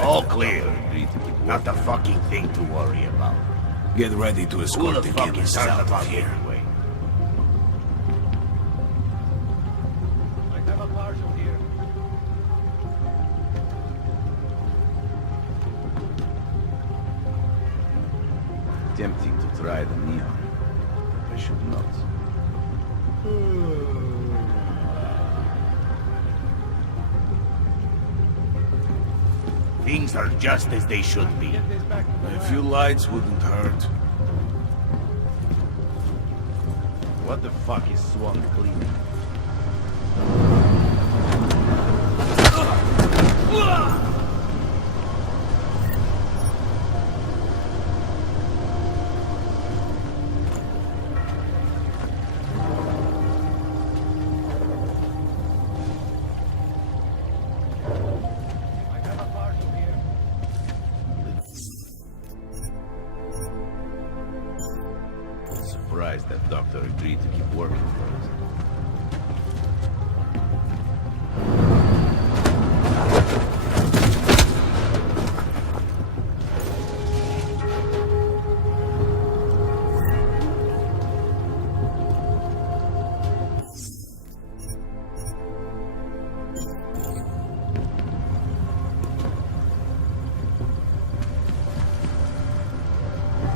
All clear. Not a fucking thing to worry about. Get ready to Who escort the the fuck is chemist out Sandoval of here. anyway? I have a partial here. Tempting to try the neon. I should not. Things are just as they should be. A few lights wouldn't hurt. What the fuck is Swan cleaning? I have a partial here. Surprised that doctor agreed to keep working for us.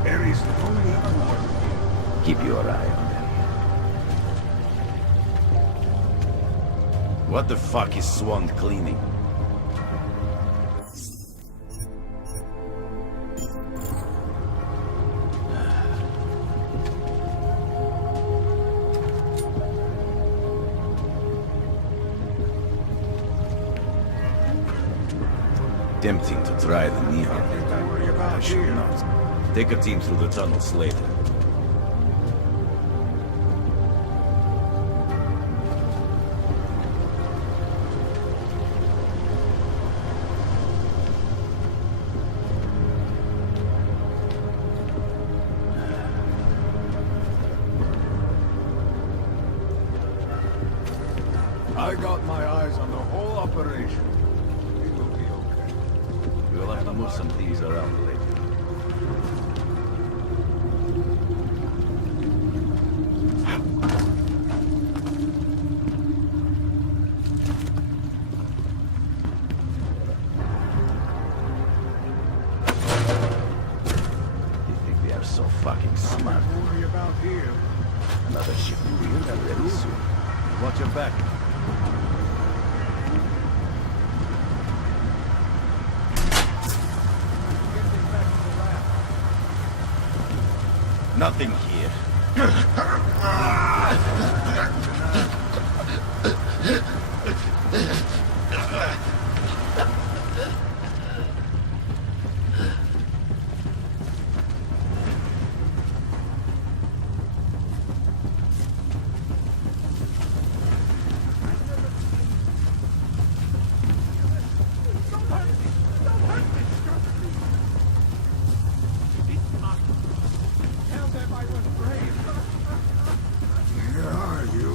There is no need to worry. Keep your eye on them. What the fuck is Swan cleaning? Tempting to try the neon. I should not. Take a team through the tunnels later. I got my eyes on the whole operation. We will be okay. We'll have to move some things around later. about here. Another ship will be here very soon. Watch your back. Nothing here. Where are you?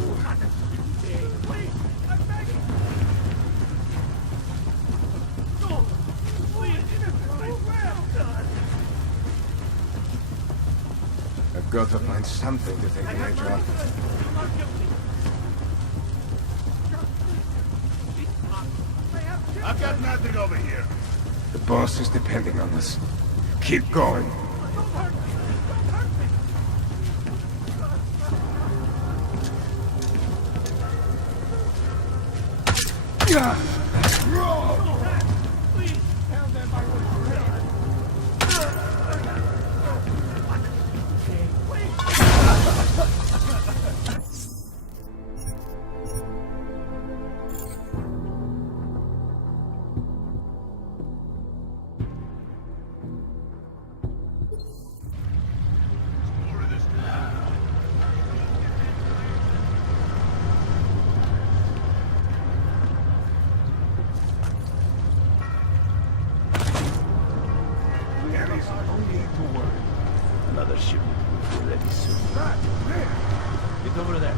I've got to find something to take the edge off. I've got nothing over here. The boss is depending on us. Keep going. Another ship will be ready soon. Get over there.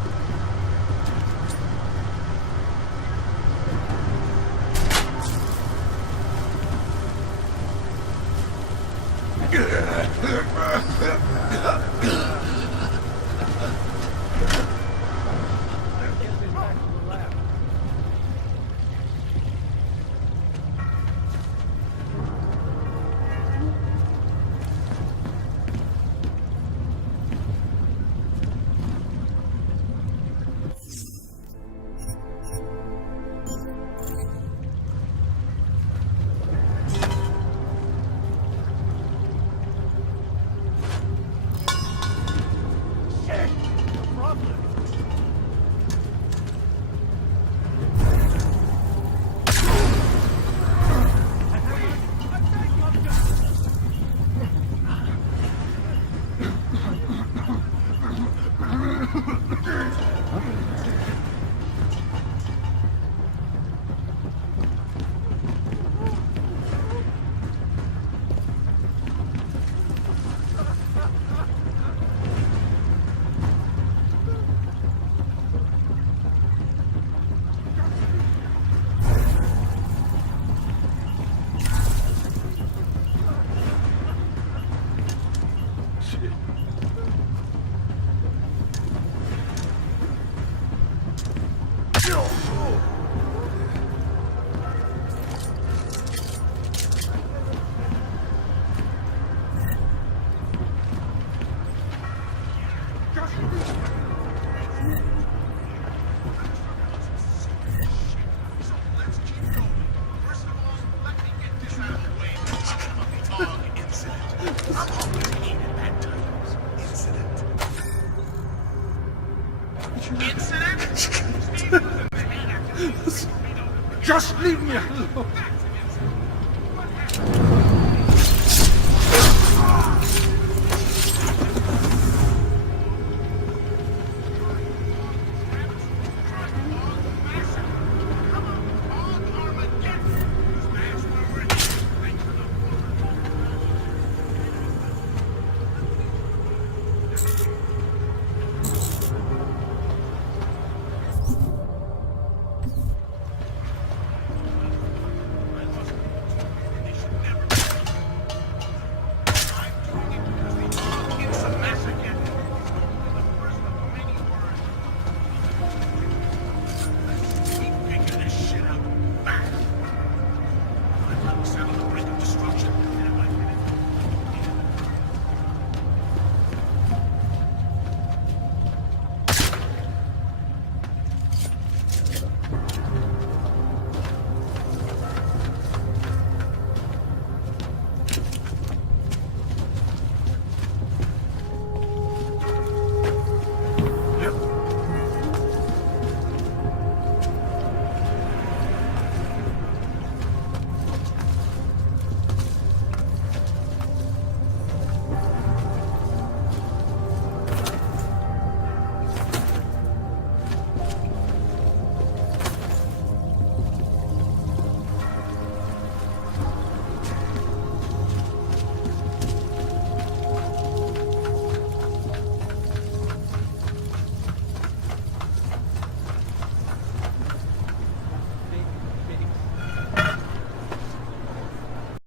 Just leave me alone.